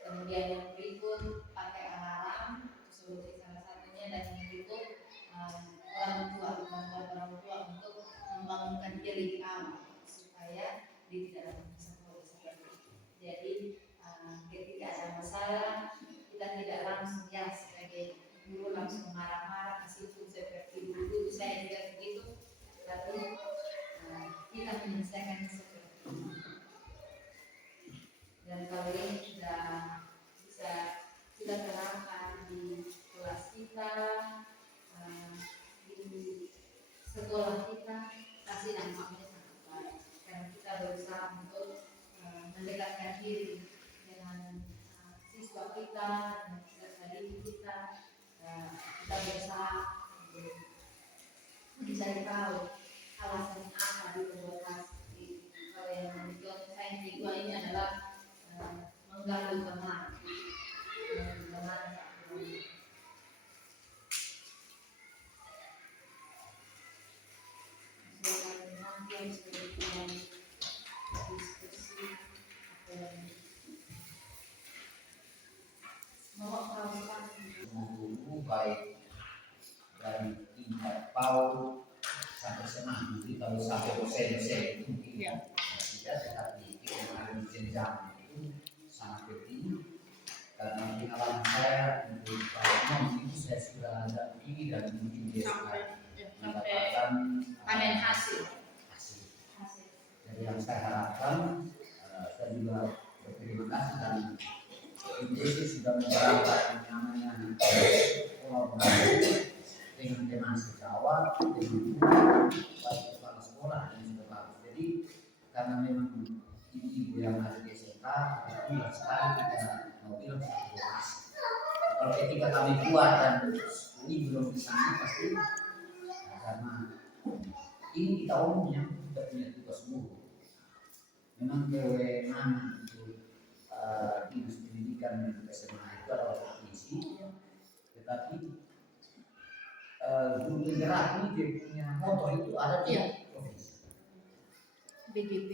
Kemudian yang berikut pakai alarm, solusi salah satunya, dan yang berikut orang tua untuk membangunkan dia lebih awal supaya dia tidak dapat sekolah seperti itu. Jadi ketika ada masalah kita tidak langsung ya sebagai guru langsung marah-marah meskipun seperti dulu saya juga begitu, tapi kita menyelesaikan seperti itu. Dan kalau ini sudah bisa kita terapkan di kelas kita, di sekolah kita, pasti dampaknya sangat baik. Karena kita berusaha untuk mendekatkan diri dengan siswa kita dan peserta didik kita. Kita berusaha mencari tahu alasan apa di luar seperti itu. Kalau yang menunjukkan saya yang kedua ini adalah mengganggu teman. Guru baik dari tingkat PAUD sampai SMA, jadi kalau sampai dosen-dosen itu mungkin tidak, tetapi yang ada di jenjang itu sangat penting. Karena pengalaman saya untuk Pak itu saya sudah dampingi dan mungkin dia sudah mendapatkan panen hasil. Jadi yang saya harapkan, saya juga berterima kasih dan Indonesia sudah memperangkat yang namanya kolaborasi dengan teman sejawat, dengan baik kepala sekolah dan juga bagus. Jadi karena memang ibu yang ada di SMK, itu sekali kita mau bilang satu lokasi. Kalau ketika kami kuat dan ini belum bisa pasti karena ini kita umumnya tidak punya tugas guru. Memang kewenangan untuk dinas pendidikan SMA itu adalah provinsi, tetapi guru penggerak ini dia punya motor itu ada di provinsi. BGP.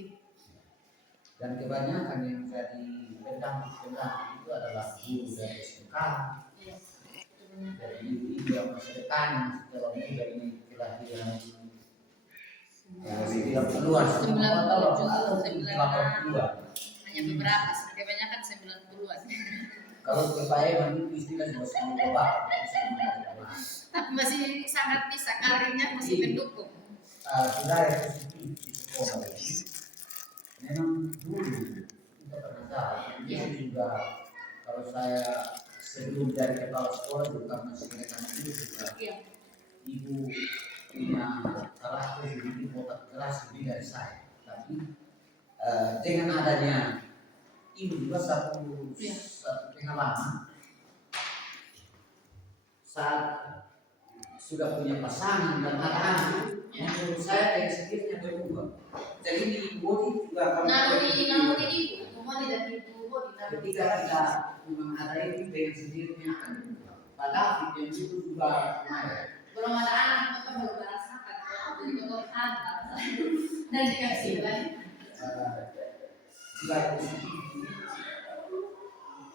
Dan kebanyakan yang jadi pedang itu adalah guru dari SMK. Dari ibu yang masa depan setelah muda ini kelahiran 90-an, 90-an. Hanya beberapa, kebanyakan 90-an. Kalau kebayangan itu istilah masih coba. Tapi masih sangat bisa, karirnya masih mendukung. Sudah ya positif di sekolah ini. Memang dulu kita pernah tahu. Ini juga kalau saya sebelum jadi kepala sekolah juga masih itu juga. Ibu punya karakter sedikit otak keras lebih dari saya. Tapi dengan adanya ibu juga satu pengalaman saat sudah punya pasangan dan ada anak, menurut saya dari sendirinya berubah. Jadi di ibu juga namun ibu, semua tidak ibu. Ketika kita memang ada itu dengan sendirinya akan berubah. Padahal yang itu juga belum ada anak, maka belum merasakan jadi kotor dan dikasih baik. nilai positif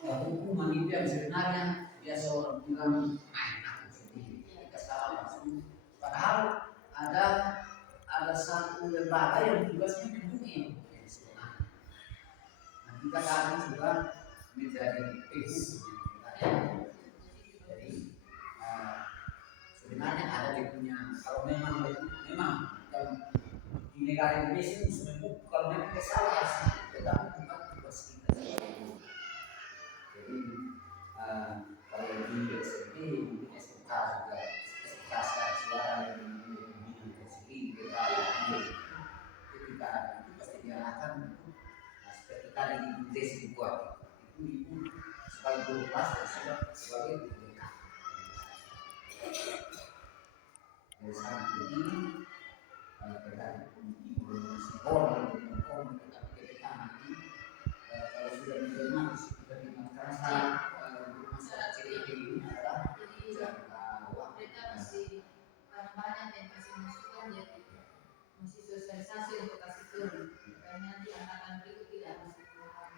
hukuman itu yang sebenarnya biasa orang bilang aku sedih kesalahan langsung, padahal ada satu lembaga yang tugasnya melindungi. Nah, kita kami juga menjadi penghukum. Jadi sebenarnya ada dia punya, kalau memang kalau di negara Indonesia itu sebenarnya kalau memang kesalahan tetapi bukan tugas kita sebagai guru. Jadi kalau di SMP mungkin SMK juga SMK suara yang di sini kita ketika itu pasti diarahkan untuk ketika di tes dibuat itu sebagai guru kelas dan sudah sebagai guru BK. Jadi sangat penting terkait ibu sekolah dan tetapi ketika nanti kalau sudah menerima sudah dimakan masalah CDP ini adalah jangka waktu. Mereka masih banyak yang kasih masukan, jadi masih sosialisasi untuk kasih turun karena nanti angkatan berikut tidak harus keluar.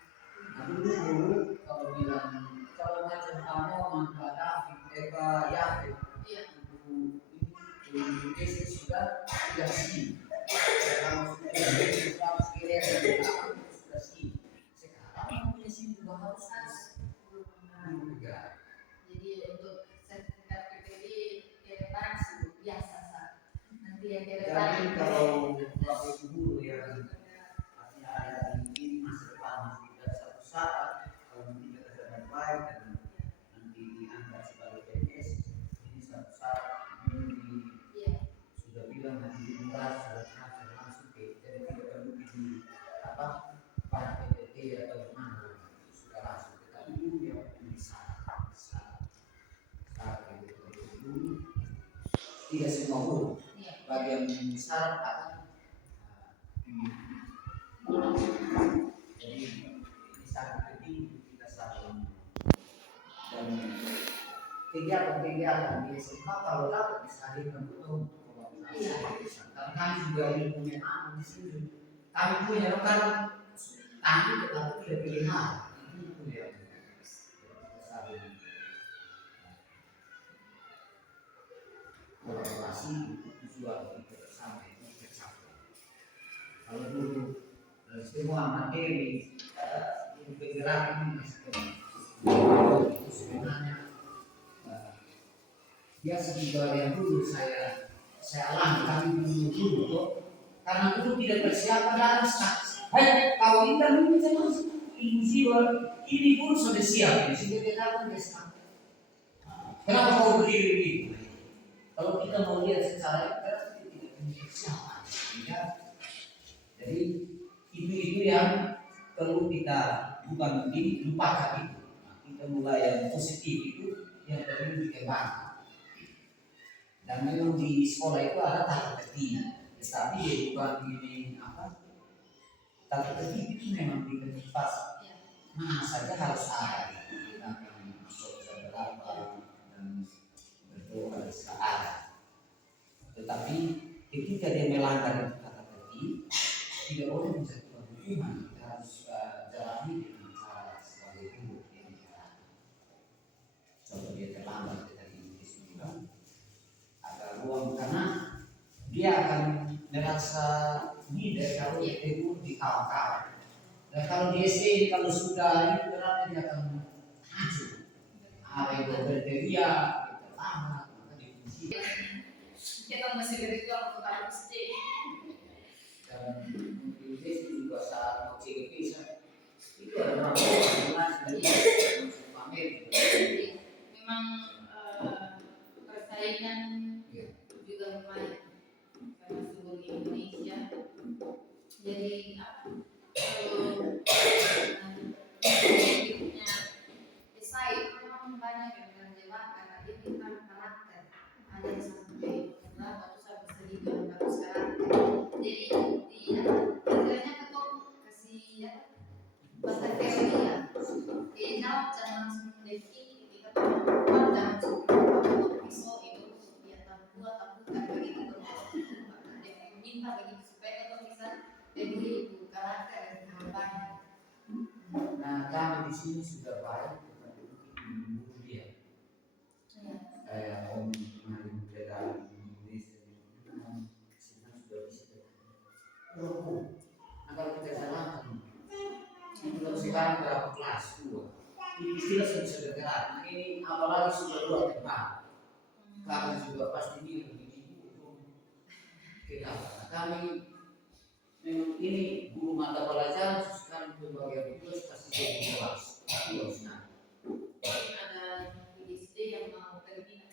Nah dulu kalau bilang kalau macam kamu maka David Eva Yafet itu Indonesia sudah tidak sih. Kalau sudah sudah sih. Sekarang punya sih juga harus juga. Jadi untuk sertifikat PPD ke depan biasa sah. Nanti yang ke depan. Jadi kalau bapak ibu yang masih ada di masa depan masih ada satu saat kalau nanti kita sudah baik dan nanti diangkat sebagai PNS ini satu saat ini sudah bilang nanti dimulai sudah langsung ke jadi tidak perlu di apa pada PPT atau mana sudah langsung tetapi dulu yang bisa dulu tidak semua guru bagian besar akan jadi ini sangat penting kita saling dan kegiatan di SMA kalau dapat disalurkan betul karena kami juga punya anak di sini kami punya rekan kami tetapi tidak pilihan itu ya saling kolaborasi tujuan kita sampai tercapai. Kalau dulu semua materi bergerak ini sebenarnya biasa juga yang dulu saya alami kami dulu karena dulu tidak persiapan dalam saksi. Kau ini mungkin sama ilmu jiwa ini pun sudah siap sehingga kita akan desktop. Kenapa kau berdiri begitu? Kalau kita mau lihat secara kita tidak punya persiapan, ya. Jadi itu yang perlu kita bukan lupakan itu. Nah, kita mulai yang positif itu yang perlu dikembangkan. Dan memang di sekolah itu ada tata tertib, tetapi bukan ini apa? Tata tertib itu memang dikepas. Nah saja harus ada. Kita akan masuk ke berapa dan berdoa dan segala. Tetapi ketika dia melanggar kata tertib, tidak boleh menjatuhkan hukuman. Kita harus jalani dengan cara sebagai guru yang dijalankan. Contoh dia terlambat tadi disebutkan, ada ruang karena dia akan merasa minder kalau dia tegur di kawan-kawan. Dan kalau di SD kalau sudah itu berarti dia akan maju. Ada yang berteriak, terlambat, maka dikunci. Kita masih berjuang untuk SD. Dan di SD juga saat mau CGP itu ada beberapa dari pamer. Memang persaingan juga lumayan karena seluruh Indonesia. Jadi kalau hidupnya esai memang banyak yang terjebak karena dia tentang karakter. Ada yang sampai waktu saya bersedih dengan bagus karakter. Jadi dia kerjanya ketok kasih bahasa teori ya. Dia jawab jangan langsung mendeki ketika perempuan jangan sebelum pisau itu dia buat begitu. Dia minta begitu supaya kita bisa lebih karakter yang banyak. kami di sini sudah baik, tetapi mungkin menurut dia kayak om kemarin beda Indonesia sekarang sudah bisa walaupun agar kita salahkan kalau sekarang berapa kelas 2 istilah sudah bisa bergerak. Nah, ini apalagi sudah 2 tempat kami juga pasti bilang kita kami memang ini guru mata pelajaran sekarang berbagai tugas pasti jadi kelas nah ada SD yang mau pergi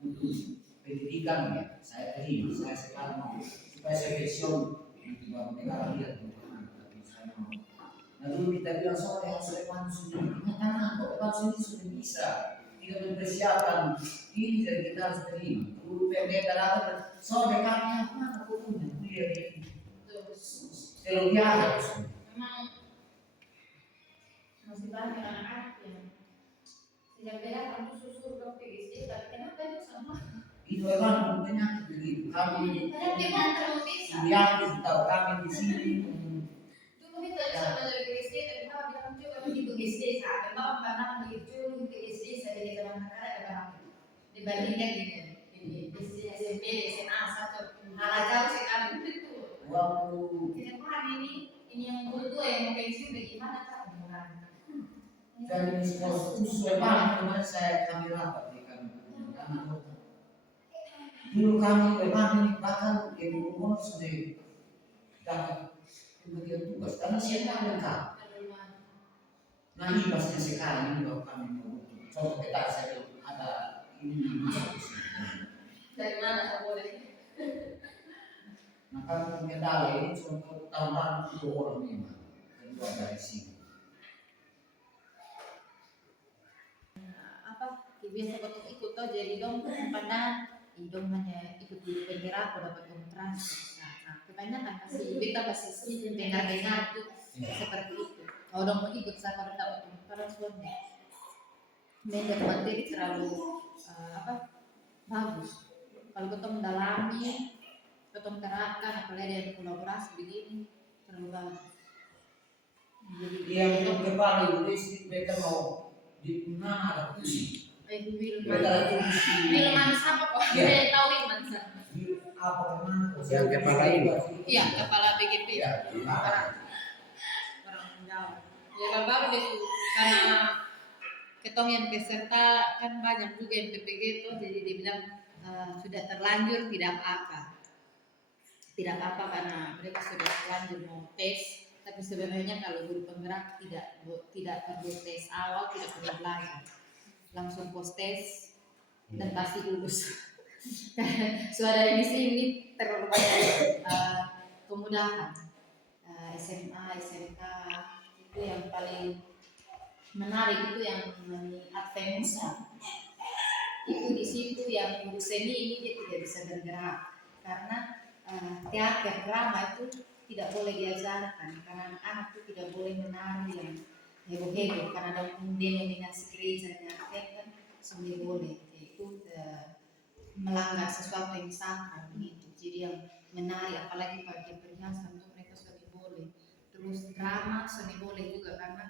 untuk pendidikan ya saya terima saya sekarang mau supaya saya pensiun nanti baru negara lihat bagaimana tapi saya mau nah dulu kita bilang soalnya harus depan sudah ingat kok depan sini sudah bisa tidak mempersiapkan ini dan kita harus terima dulu pendeta datang soalnya kami apa mana kuliah ini kalau dia ada memang masih banyak anak-anak yang sejak beda kamu susu ke PGC tapi kenapa itu sama itu memang penyakit begitu kami karena dia mau terlalu bisa yang tahu kami di sini itu kita sama dari PGC tapi mama bilang juga di PGC saat mama pernah begitu PGC saya di dalam negara ada dibandingkan dengan ini SMP SMA satu hal jauh sekali itu waktu tidak paham ini yang kedua yang mau pensiun bagaimana cara mengurangkan dari sekolah banget kemarin saya kami rapat di kami dulu kami memang ini bahkan yang umur sudah dapat pembagian tugas karena siapa lengkap nah ibasnya sekarang ini bahwa kami mau contoh kita saya ada ini masuk di sini dari mana saya boleh maka kendala ini contoh tambahan 2 orang memang kedua dari sini biasa potong ikut toh jadi dong pada dong hanya ikut di bendera atau dapat kontras nah kebanyakan pasti beta pasti dengar tuh seperti itu kalau dong mau ikut saya kalau dapat kontras suami media materi terlalu bagus kalau kita mendalami kita terapkan apalagi ada kolaborasi begini terlalu bagus jadi yang untuk kepala Indonesia mereka mau di mana ada kursi film mansa apa kok? Saya tahu yang mansa. Apa kemana? Yang kepala ini? Iya, kepala BGP. Ya, orang Jawa. Ya baru itu karena ketong yang peserta kan banyak juga yang PPG itu, jadi dia bilang sudah terlanjur tidak apa-apa karena mereka sudah terlanjur mau tes. Tapi sebenarnya kalau guru penggerak tidak perlu tes awal, tidak perlu belajar. Langsung post tes dan pasti lulus. Suara di sini terlalu banyak kemudahan. SMA, SMK itu yang paling menarik itu yang Advensa. Itu di situ yang guru seni ini dia tidak bisa bergerak karena teater drama itu tidak boleh diajarkan karena anak itu tidak boleh menari yang heboh-heboh karena ada denominasi gerejanya kan sudah boleh itu melanggar sesuatu yang sakral begitu jadi yang menari apalagi bagian perhiasan itu mereka sudah boleh terus drama sudah boleh juga karena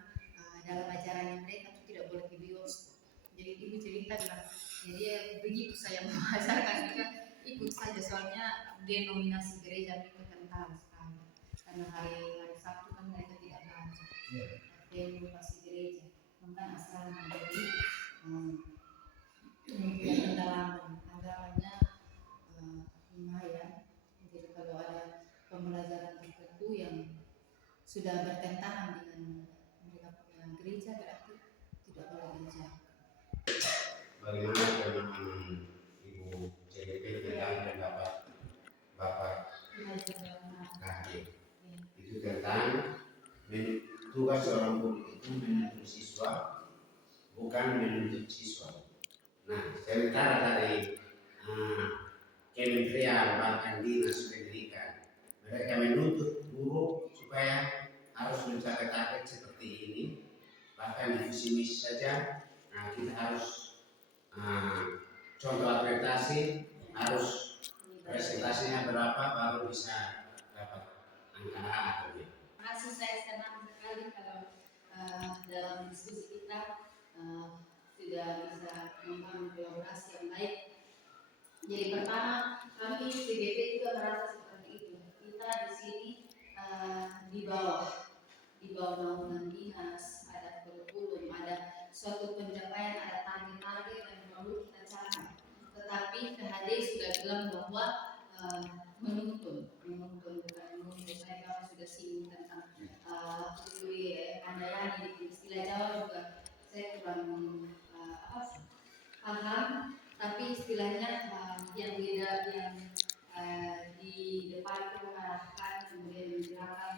dalam ajaran mereka itu tidak boleh di bioskop jadi ibu cerita bilang jadi begitu saya mengajarkan juga ikut saja soalnya denominasi gereja itu kental sekali karena hari Sabtu kan mereka tidak belajar pasti gereja, bukan asrama jadi pendalaman agamanya lumayan. Jadi kalau ada pembelajaran tertentu yang sudah bertentangan dengan mereka punya gereja berarti tidak boleh gereja. Bagaimana dengan Ibu CDP tentang pendapat Bapak Kahdi itu tentang tugas seorang guru itu menuntut siswa bukan menuntut siswa. Nah, sementara dari Kementerian bahkan Dinas Pendidikan mereka menuntut guru supaya harus mencapai target seperti ini, bahkan di visi misi saja. Nah, kita harus contoh akreditasi harus presentasinya berapa baru bisa dapat angka A atau B. Masih saya senang sekali kalau Jadi pertama kami PBB juga merasa seperti itu. Kita di sini di bawah naungan dinas, ada kurikulum, ada suatu pencapaian, ada target-target yang perlu kita capai. Tetapi KHD sudah bilang bahwa menuntun bukan menuntun. Saya kalau sudah singgung tentang Andayani di istilah Jawa juga saya kurang paham, tapi istilahnya yang beda yang di depan itu mengarahkan, kemudian di belakang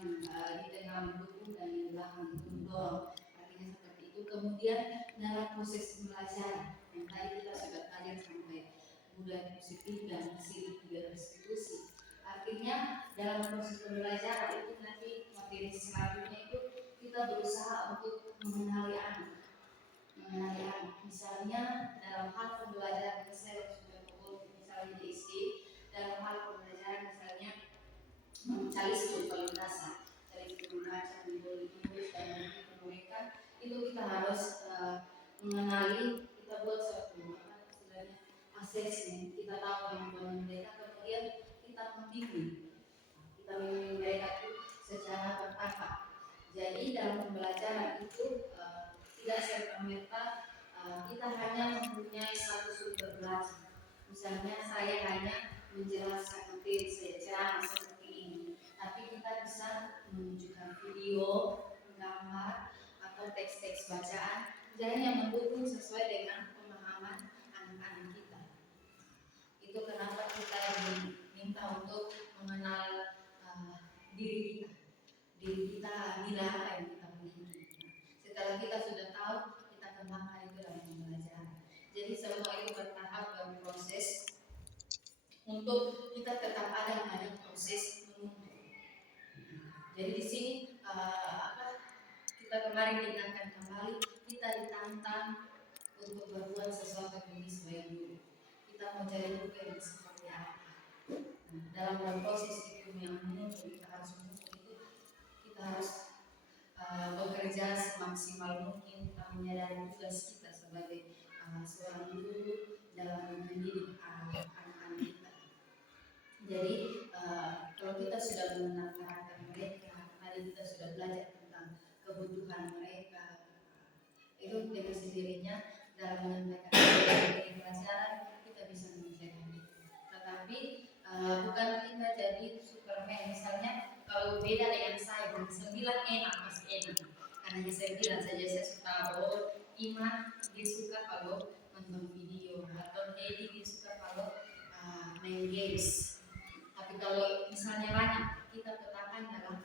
di tengah mendukung dan di belakang mendorong, artinya seperti itu. Kemudian dalam proses belajar yang tadi kita sudah belajar sampai budaya positif dan hasil tiga restitusi, artinya dalam proses pembelajaran itu nanti materi selanjutnya itu kita berusaha untuk mengenali anak. Misalnya dalam hal pembelajaran saya sudah fokus misalnya di SD, dalam hal pembelajaran misalnya mencari kualitas, cari membaca, menulis dan menuliskan, itu kita harus mengenali, kita buat suatu istilahnya assessment, kita tahu kemampuan mereka, kemudian kita membimbing mereka itu secara bertahap. Jadi dalam pembelajaran itu tidak serta-merta kita hanya mempunyai satu sumber belajar. Misalnya saya hanya menjelaskan materi saya ceramah seperti ini, tapi kita bisa menunjukkan video, gambar atau teks-teks bacaan yang mendukung sesuai dengan pemahaman anak-anak kita. Itu kenapa kita diminta untuk mengenal diri kita nilai apa yang kita miliki. Setelah kita sudah tahu, kita kembangkan itu dalam pembelajaran. Jadi semua itu bertahap dan proses untuk kita tetap ada pada proses menuntut. Jadi di sini kita kemarin diingatkan kembali, kita ditantang untuk berbuat sesuatu yang sesuai dulu. Kita mau cari buku yang seperti apa. Dalam proses itu yang menuntut kita harus bekerja semaksimal mungkin, kita menyadari tugas kita sebagai seorang guru dalam mendidik anak-anak kita. Jadi kalau kita sudah mengenal karakter mereka, tadi kita sudah belajar tentang kebutuhan mereka, itu dengan sendirinya dalam menyampaikan materi pelajaran kita bisa menyelesaikan itu. Tetapi bukan kita jadi Superman. Misalnya kalau beda dengan saya, sembilan enak masih enak. Karena saya bilang saja saya suka Iman, dia suka kalau nonton video, atau Dedi dia suka kalau main games. Tapi kalau misalnya banyak, kita petakan dalam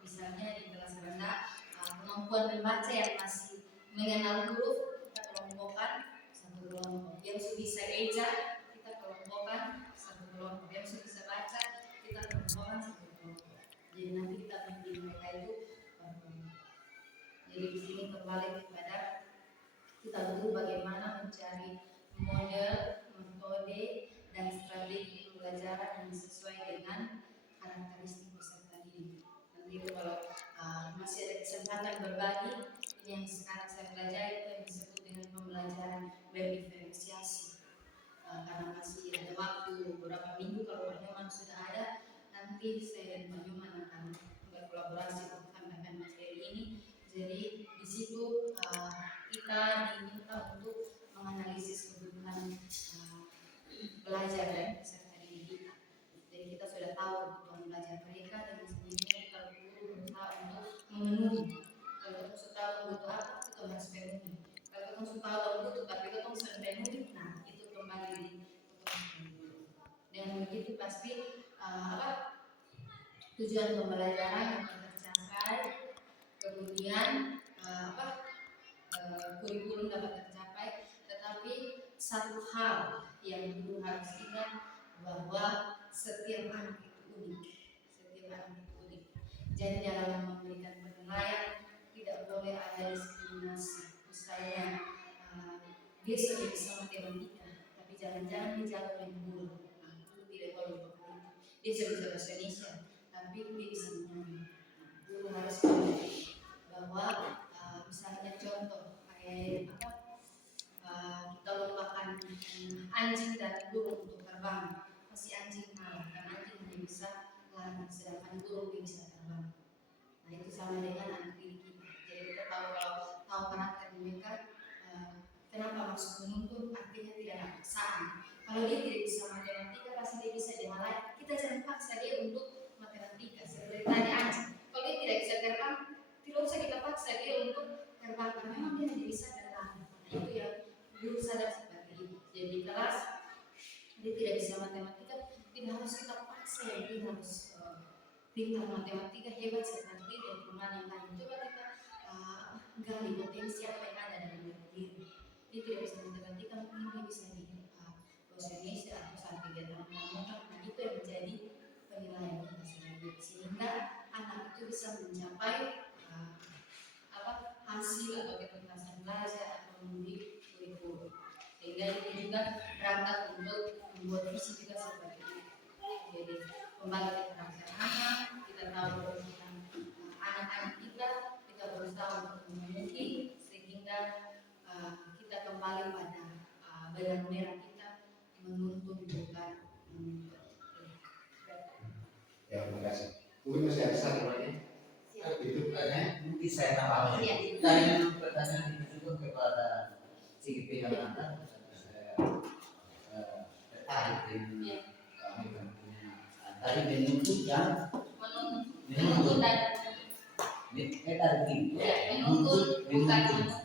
misalnya di kelas rendah kemampuan membaca yang masih mengenal huruf, kita kelompokkan satu kelompok. Yang bisa eja, kita kelompokkan satu kelompok. Yang bisa baca, kita kelompokkan satu kelompok. Jadi nanti kita bimbing mereka itu. Jadi di sini kembali kepada kita butuh bagaimana mencari model, metode, dan strategi pembelajaran yang sesuai dengan karakteristik peserta didik. Nanti kalau masih ada kesempatan berbagi, ini yang sekarang saya pelajari itu yang disebut dengan pembelajaran berdiferensiasi. Karena masih ada waktu beberapa minggu, kalau Pak Nyoman sudah ada, nanti saya dan Pak Nyoman akan berkolaborasi untuk menambahkan materi ini. Jadi di situ kita diminta untuk menganalisis kebutuhan belajar dan peserta didik. Jadi kita sudah tahu kebutuhan belajar mereka, dan sendirinya kita perlu berusaha untuk memenuhi. Kalau kita sudah tahu kebutuhan apa, kita harus penuhi. Kalau kita sudah tahu kebutuhan tapi kita sudah penuhi, nah itu kembali di dengan begitu pasti tujuan pembelajaran akan tercapai, kemudian kurikulum dapat tercapai. Tetapi satu hal yang dulu harus ingat, bahwa setiap anak itu unik. Jadi dalam memberikan penilaian tidak boleh ada diskriminasi. Misalnya dia sudah bisa matematika, tapi jangan-jangan dia jago main bola, itu tidak boleh begitu. Dia sudah bisa bahasa Indonesia, tapi dia bisa menyanyi. Dulu harus bahwa misalnya contoh kayak kita lupakan anjing dan burung untuk terbang. Pasti anjing kalah karena anjing hanya bisa lari, sedangkan burung dia bisa terbang. Nah itu sama dengan anak didik kita. Jadi kita tahu karakter mereka. Kenapa maksud menuntut? Artinya tidak ada paksaan. Kalau dia tidak bisa matematika, pasti dia bisa di hal lain. Kita jangan paksa dia untuk matematika. Seperti tadi anjing, kalau dia tidak bisa terbang, tidak usah kita paksa dia untuk terbang. Karena memang dia hanya bisa terbang. Nah, itu yang belum sadar seperti itu. Jadi di kelas dia tidak bisa matematika, tidak harus kita paksa ya, dia harus pintar matematika hebat seperti dia dan teman yang lain. Coba kita gali potensi apa yang ada dalam diri. Dia tidak bisa matematika, mungkin dia bisa di bahasa Indonesia atau saat kegiatan mengajar. Nah itu yang menjadi penilaian kita sebagai, sehingga anak itu bisa mencapai hasil atau ketuntasan belajar atau mendidik kurikulum. Sehingga itu juga berangkat untuk membuat visi juga seperti itu. Jadi kembali ke karakter anak, kita tahu tentang anak-anak kita berusaha untuk memenuhi sehingga kita kembali pada benang merah kita menuntut bukan menuntut. Ya, terima kasih. Mungkin masih ada satu lagi. Itu ada. Mungkin saya tambahkan. Tadi memang pertanyaan itu juga kepada CGP yang ada. Saya tertarik dengan kami punya tadi menuntut dan Menuntut dan tadi menuntut bukan menuntut.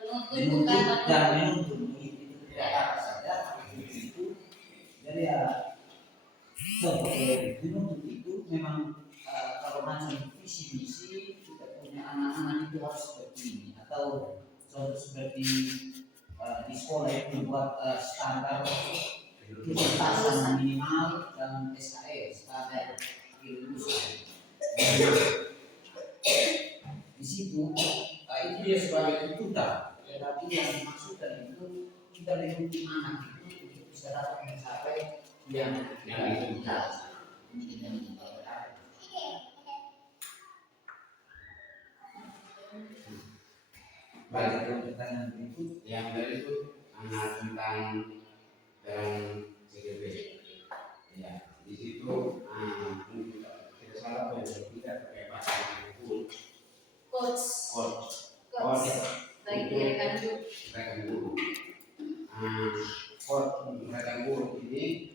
Menuntut bukan dan menuntut. menuntut itu tidak apa saja itu. Jadi ya seperti menuntut itu memang kalau masih visi misi kita punya anak-anak itu harus seperti ini, atau contoh seperti di sekolah itu buat standar ketuntasan minimal dan SKE standar kelulusan. Di situ itu dia sebagai tuntutan, tetapi yang dimaksudkan itu kita menuntut anak itu untuk bisa dapat mencapai yang diinginkan. Baik, pertanyaan berikut yang berikut tentang CGB. Ya, di situ tidak salah tidak pakai bahasa hukum. Coach bagi rekan guru. Rekan guru ini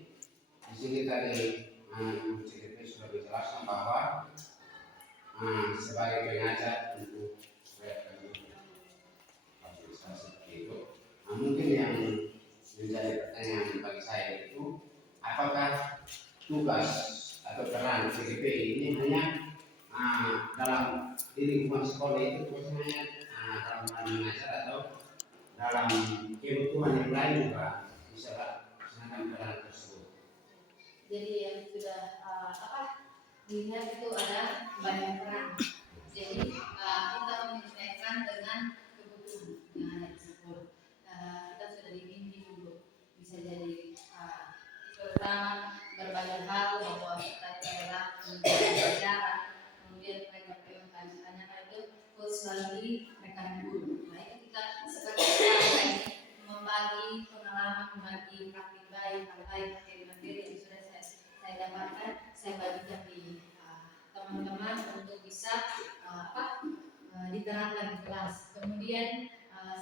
di sini tadi CGB sudah menjelaskan bahwa sebagai pengajar untuk mungkin yang menjadi pertanyaan bagi saya itu, apakah tugas atau peran CGP ini hanya dalam di lingkungan sekolah itu hanya dalam hal mengajar, atau dalam kebutuhan yang lain juga bisa melaksanakan peran tersebut. Jadi yang sudah dilihat itu ada banyak peran. Jadi kita menyesuaikan dengan kebutuhan yang ada di sekolah. Kita sudah dibimbing dulu, bisa jadi terutama berbagai hal bahwa kita adalah pelajaran, kemudian mereka tanya itu coach lagi rekan guru. Nah itu kita seperti sekarang membagi pengalaman, membagi praktik baik, hal baik, materi yang sudah saya dapatkan, saya bagikan di teman-teman untuk bisa diterapkan di kelas. Kemudian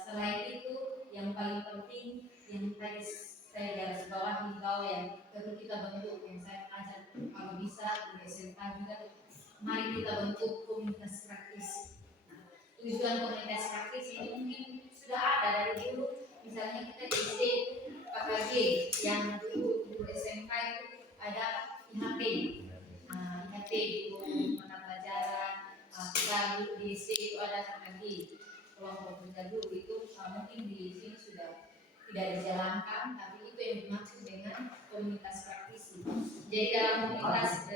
selain itu yang paling penting yang tadi saya garis bawahi bahwa yang perlu kita bentuk, yang saya ajak kalau bisa di SMK juga, mari kita bentuk komunitas praktis. Nah, tujuan komunitas praktis ini mungkin sudah ada dari dulu, misalnya kita di SD KKG yang dulu di SMK itu ada IHP. IHP itu mata pelajaran, kita di SD itu ada KKG kelompok kerja dulu itu mungkin di sini sudah tidak dijalankan, tapi itu yang dimaksud dengan komunitas praktisi. Jadi dalam komunitas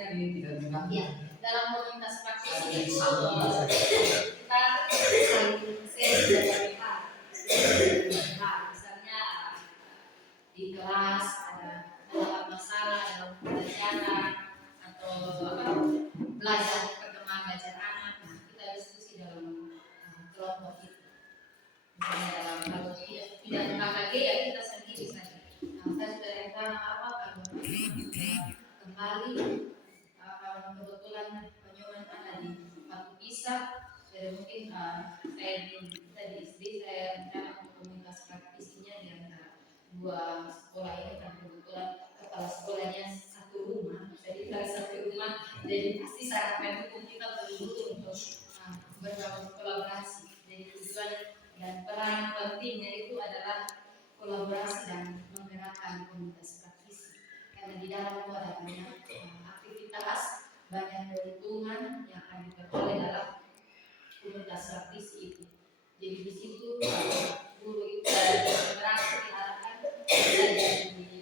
dalam komunitas praktisi itu kita saling share hal. Misalnya di kelas ada masalah dalam pelajaran atau belajar perkembangan belajar anak, nah kita diskusi dalam kelompok itu. Misalnya dalam kalau tidak KKG ya kita sendiri saja. Saya sudah rencana apa kalau kembali kalau kebetulan penyuman ada di Batu Bisa, jadi mungkin saya di SD saya rencana untuk komunitas praktisinya di antara dua sekolah ini kan kebetulan kepala sekolahnya satu rumah, jadi dari satu rumah jadi pasti sangat mendukung kita betul-betul untuk berkolaborasi. Jadi tujuan dan peran pentingnya itu adalah kolaborasi dan menggerakkan komunitas praktisi. Karena di dalam itu ada banyak aktivitas, banyak keuntungan yang akan diperoleh dalam komunitas praktisi itu. Jadi di situ guru itu berinteraksi diharapkan bisa jadi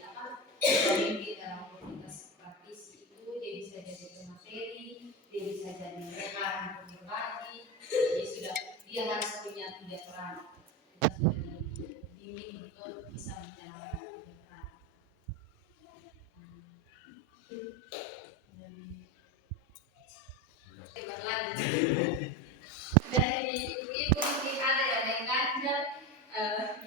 pemimpin dalam komunitas praktisi itu, dia bisa jadi pemateri, dia bisa jadi rekan untuk berbagi. Jadi dia harus punya 3 peran. Kita sudah dibimbing untuk bisa menjalankan 3 peran. Berlanjut. Dari ibu mungkin ada yang mengganjal,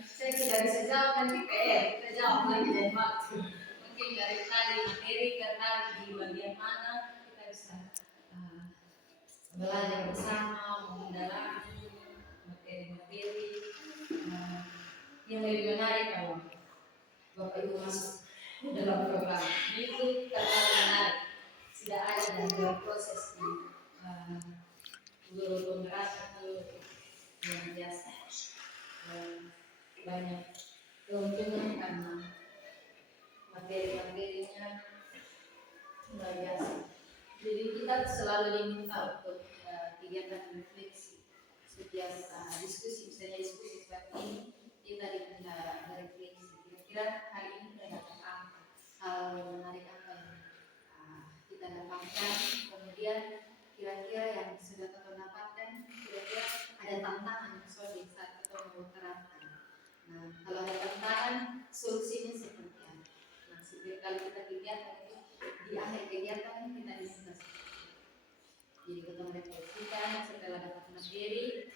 saya tidak bisa jawab nanti kita jawab lagi dari waktu. Mungkin dari tadi materi tertarik di bagian mana kita bisa belajar bersama, mendalami materi-materi yang lebih menarik kalau Bapak Ibu masuk dalam program itu terlalu menarik. Sudah ada dan berproses di guru penggerak itu yang biasa banyak keuntungan karena materi-materinya luar biasa. Jadi kita selalu diminta untuk kegiatan refleksi setiap diskusi, misalnya diskusi seperti ini kita diminta refleksi. Kira-kira hari ini kita dapat apa, hal menarik apa yang kita dapatkan, kemudian kira-kira yang sudah kita dapatkan, kira-kira ada tantangan soal saat kita mau terapkan. Nah, kalau ada tantangan, solusinya seperti apa? Nah, setiap kali kita kegiatan itu di akhir kegiatan kita diskusi. Jadi kita merefleksikan setelah dapat materi.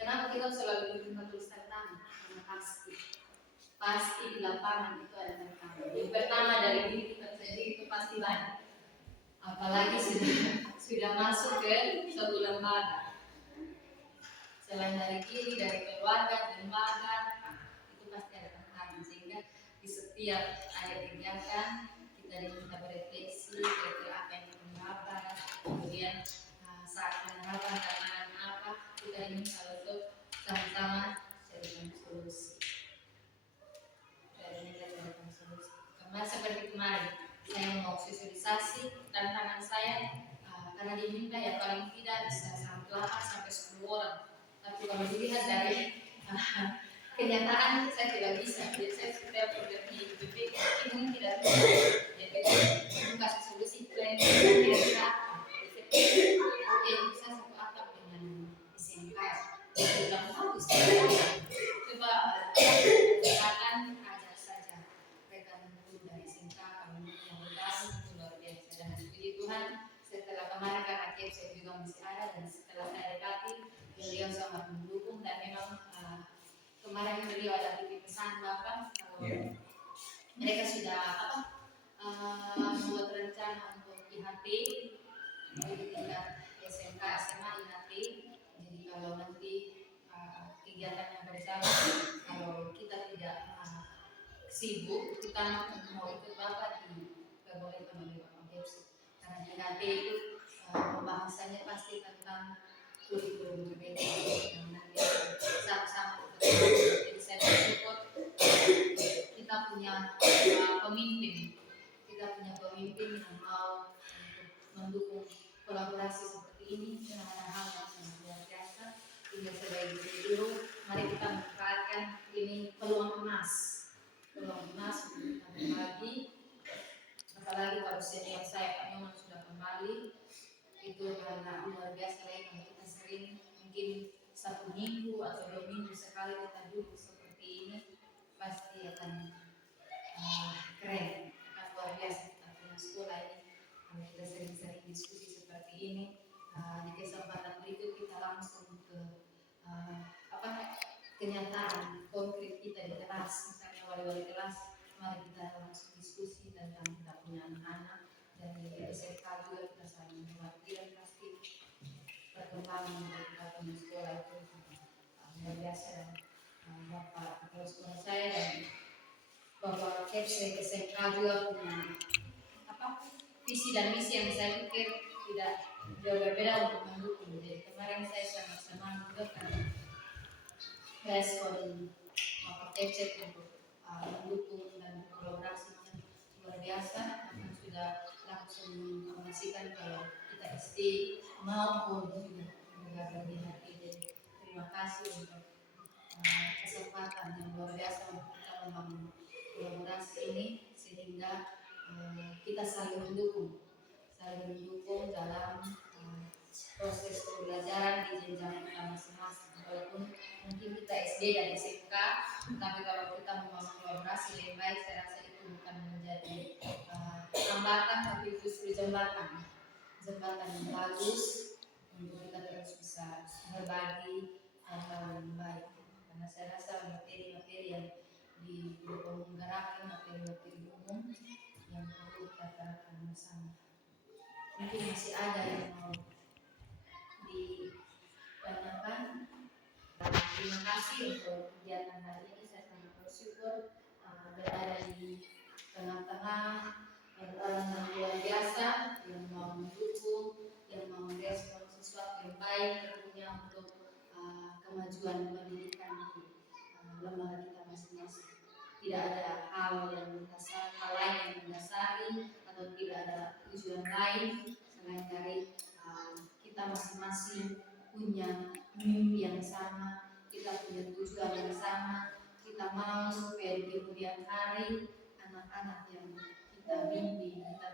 Kenapa kita selalu menuliskan tangan? Karena pasti di lapangan itu ada tantangan. Yang pertama dari diri kita sendiri itu pasti banyak. Apalagi sudah masuk ke suatu lembaga. Selain dari diri, dari keluarga, lembaga, itu pasti ada tantangan. Sehingga di setiap akhir kegiatan kita diminta berefleksi kira-kira apa yang kita dapat, kemudian saat penerapan tantangan apa kita diminta untuk sama-sama carikan solusi. Karena seperti kemarin saya mau sosialisasi tantangan saya karena diminta ya paling tidak bisa sampai 8 sampai 10 orang. Tapi kalau dilihat dari kenyataan saya tidak bisa. Jadi saya setiap program di BP mungkin tidak bisa. Jadi saya kasih solusi plan kira-kira apa. Oke, bisa satu atap dengan SMK. Bilang bagus. Coba silakan ajak saja rekan guru dari SMK kalau yang bergabung itu luar biasa. Dan puji Tuhan setelah kemarin karena saya juga masih ada dan setelah saya dekati beliau sangat mendukung dan memang kemarin beliau ada titip pesan Bapak kalau mereka sudah membuat rencana untuk IHT di tingkat SMK SMA IHT. Jadi kalau nanti kegiatannya berjalan, kalau kita tidak sibuk, kita mau ikut Bapak diperbolehkan oleh Bapak Jepsi. Karena IHT itu pembahasannya pasti tentang kurikulum berbeda yang nanti sama-sama jadi saya bersyukur kita punya pemimpin yang mau mendukung kolaborasi seperti ini dengan hal yang sangat luar biasa. Hingga sebagai guru mari kita manfaatkan ini peluang emas untuk kita berbagi, apalagi kalau senior saya Pak Nyoman sudah kembali itu karena luar biasa lagi kalau kita sering mungkin 1 minggu atau 2 minggu sekali kita duduk seperti ini pasti akan keren, akan luar biasa kita punya sekolah ini kalau kita sering-sering diskusi seperti ini. Di kesempatan berikut kita langsung ke kenyataan konkret kita di wali kelas, mari kita langsung diskusi tentang kita punya anak-anak dari SMK juga kita saling mengerti pasti perkembangan dari kita punya sekolah itu luar biasa dan Bapak kepala sekolah saya dan Bapak Kepse SMK juga punya visi dan misi yang saya pikir tidak jauh berbeda untuk mendukung. Jadi kemarin saya sangat senang juga karena respon Bapak Kepse untuk mendukung dan berkolaborasi luar biasa karena sudah langsung menginformasikan kalau kita SD maupun juga menjaga di hati. Jadi terima kasih untuk kesempatan yang luar biasa untuk kita membangun kolaborasi ini sehingga kita saling mendukung dalam proses pembelajaran di jenjang kita masing-masing. Walaupun mungkin kita SD dan SMK, tapi kalau kita membangun kolaborasi lebih baik, saya rasa itu bukan menjadi hambatan, tapi justru jembatan yang bagus untuk kita terus bisa berbagi hal yang baik. Karena saya rasa materi-materi yang dipenggarakan, materi-materi umum yang perlu kita terapkan bersama. Mungkin masih ada yang mau ditanyakan. Terima kasih untuk kegiatan hari ini. Saya sangat bersyukur berada di tengah-tengah orang yang luar biasa yang mau mendukung, yang mau merespon sesuatu yang baik tentunya untuk kemajuan pendidikan di lembaga kita masing-masing. Tidak ada hal lain yang mendasari atau tidak ada tujuan lain selain dari kita masing-masing punya mimpi yang sama, kita punya tujuan yang sama. Kita mau supaya di kemudian hari anak-anak yang kita mimpi, mereka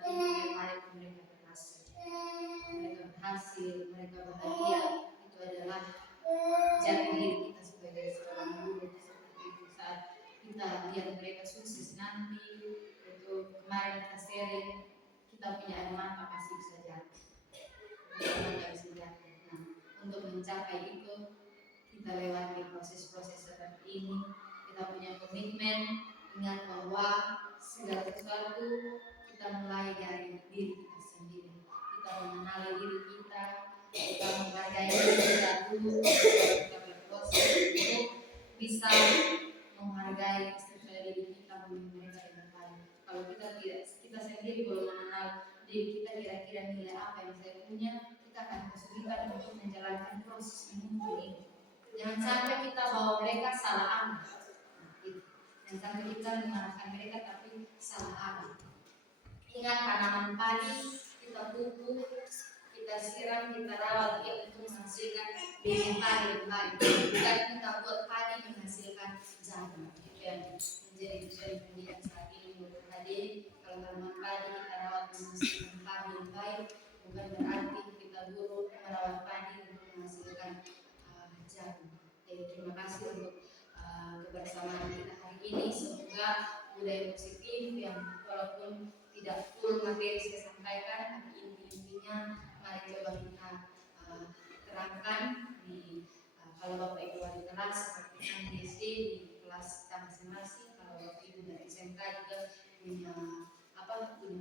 berhasil, mereka bahagia. Itu adalah jati diri kita sebagai seorang guru. Seperti itu saat kita lihat mereka sukses nanti, itu kemarin kita sharing, kita punya anak apa pasti bisa jatuh. Nah, untuk mencapai itu kita lewati proses-proses seperti ini. Kita punya komitmen, ingat bahwa segala sesuatu kita mulai dari diri kita sendiri. Kita mengenali diri kita menghargai diri kita dulu. Kita berproses untuk bisa menghargai istilah diri kita menjadi mereka yang baik. Kalau kita sendiri belum mengenal diri kita, kira-kira nilai apa yang saya punya, kita akan kesulitan untuk menjalankan proses menuju ini. Jangan sampai kita bawa mereka salah arah. Jangan sampai kita mengarahkan mereka tapi salah arah. Ingat tanaman padi, kita pupuk, kita siram, kita rawat dia untuk menghasilkan bibit padi yang baik. Bukan kita buat padi menghasilkan jagung. Itu yang menjadi tujuan pendidikan saat ini untuk hadir. Kalau tanaman padi kita rawat menghasilkan padi yang baik, bukan berarti kita guru merawat padi untuk menghasilkan jagung. Jadi terima kasih untuk kebersamaan kita hari ini. Semoga budaya positif yang walaupun tidak full materi saya sampaikan, tapi intinya mari coba kita terangkan di kalau Bapak Ibu wali kelas seperti yang di SD di kelas kita masing-masing. Kalau Bapak Ibu dari SMK juga punya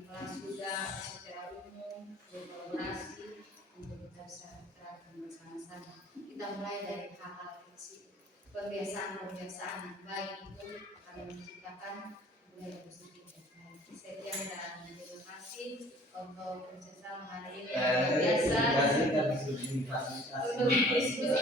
kelas juga secara umum berkolaborasi untuk kita bisa terapkan bersama-sama. Kita mulai dari hal-hal kecil, kebiasaan yang baik itu akan menciptakan budaya positif yang baik. Sekian dan terima kasih untuk kerjasama hari ini. Biasa untuk diskusi